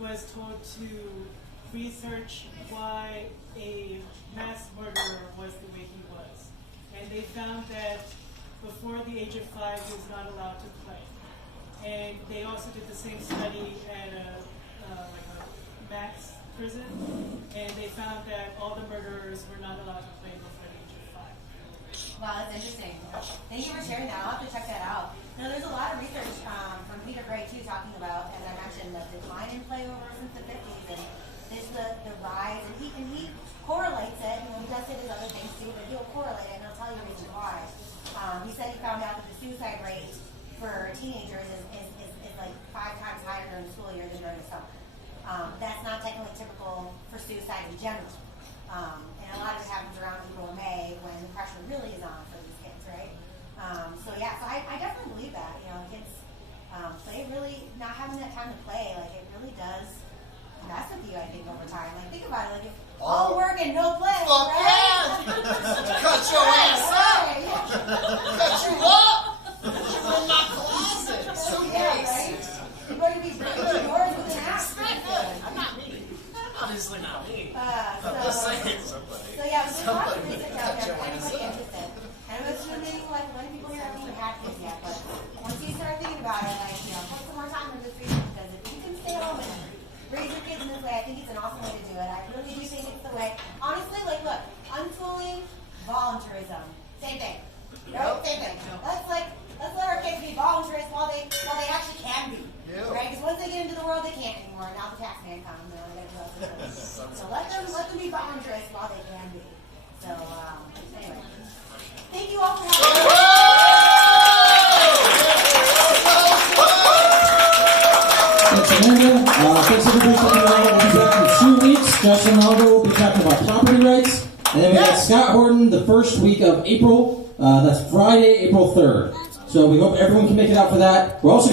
was told to research why a mass murderer was the way he was, and they found that before the age of 5 he was not allowed to play. And they also did the same study at a max prison, and they found that all the murderers were not allowed to play before the age of 5. Wow, that's interesting. Thank you for sharing that. I'll have to check that out. Now, there's a lot of research from Peter Gray, too, talking about, as I mentioned, the decline in play over since the 50s, and there's the rise, and he correlates it. You know, he does it as other things, too, but he'll correlate it, and he'll tell you reasons why. He said he found out that the suicide rate for teenagers is like 5 times higher during the school year than during the summer. That's not technically typical for suicide in general. And a lot of it happens around April or May when the pressure really is on for these kids, right? So I definitely believe that. You know, kids play really, not having that time to play, like it really does mess with you, I think, over time. Like think about it, like if all work and no play, right? Cut your ass up! Cut you up! You're in my closet! So nice! Right? You're going to be breaking doors with an axe. I'm not me. Obviously not me. So just saying. So yeah, there's a lot of research out there for anybody interested. And I'm assuming like many people here haven't even had kids yet, but once you start thinking about it, like, you know, put some more time into this research, because if you can stay home and raise your kids in this way, I think it's an awesome way to do it. I really do think it's the way. Honestly, like look, unschooling, voluntarism, same thing. Right? Same thing. Let's let our kids be voluntarist while they actually can be. Yeah. Right? Because once they get into the world, they can't anymore. Now the tax man comes, and they do so let them be voluntarist while they can be. So anyway, thank you all for having me. Thanks, Amanda. Thanks, everybody, for coming out. We'll be back in 2 weeks. Justin Aldo will be talking about property rights. And then we got Scott Horton the first week of April. That's Friday, April 3rd. So we hope everyone can make it out for that. We're also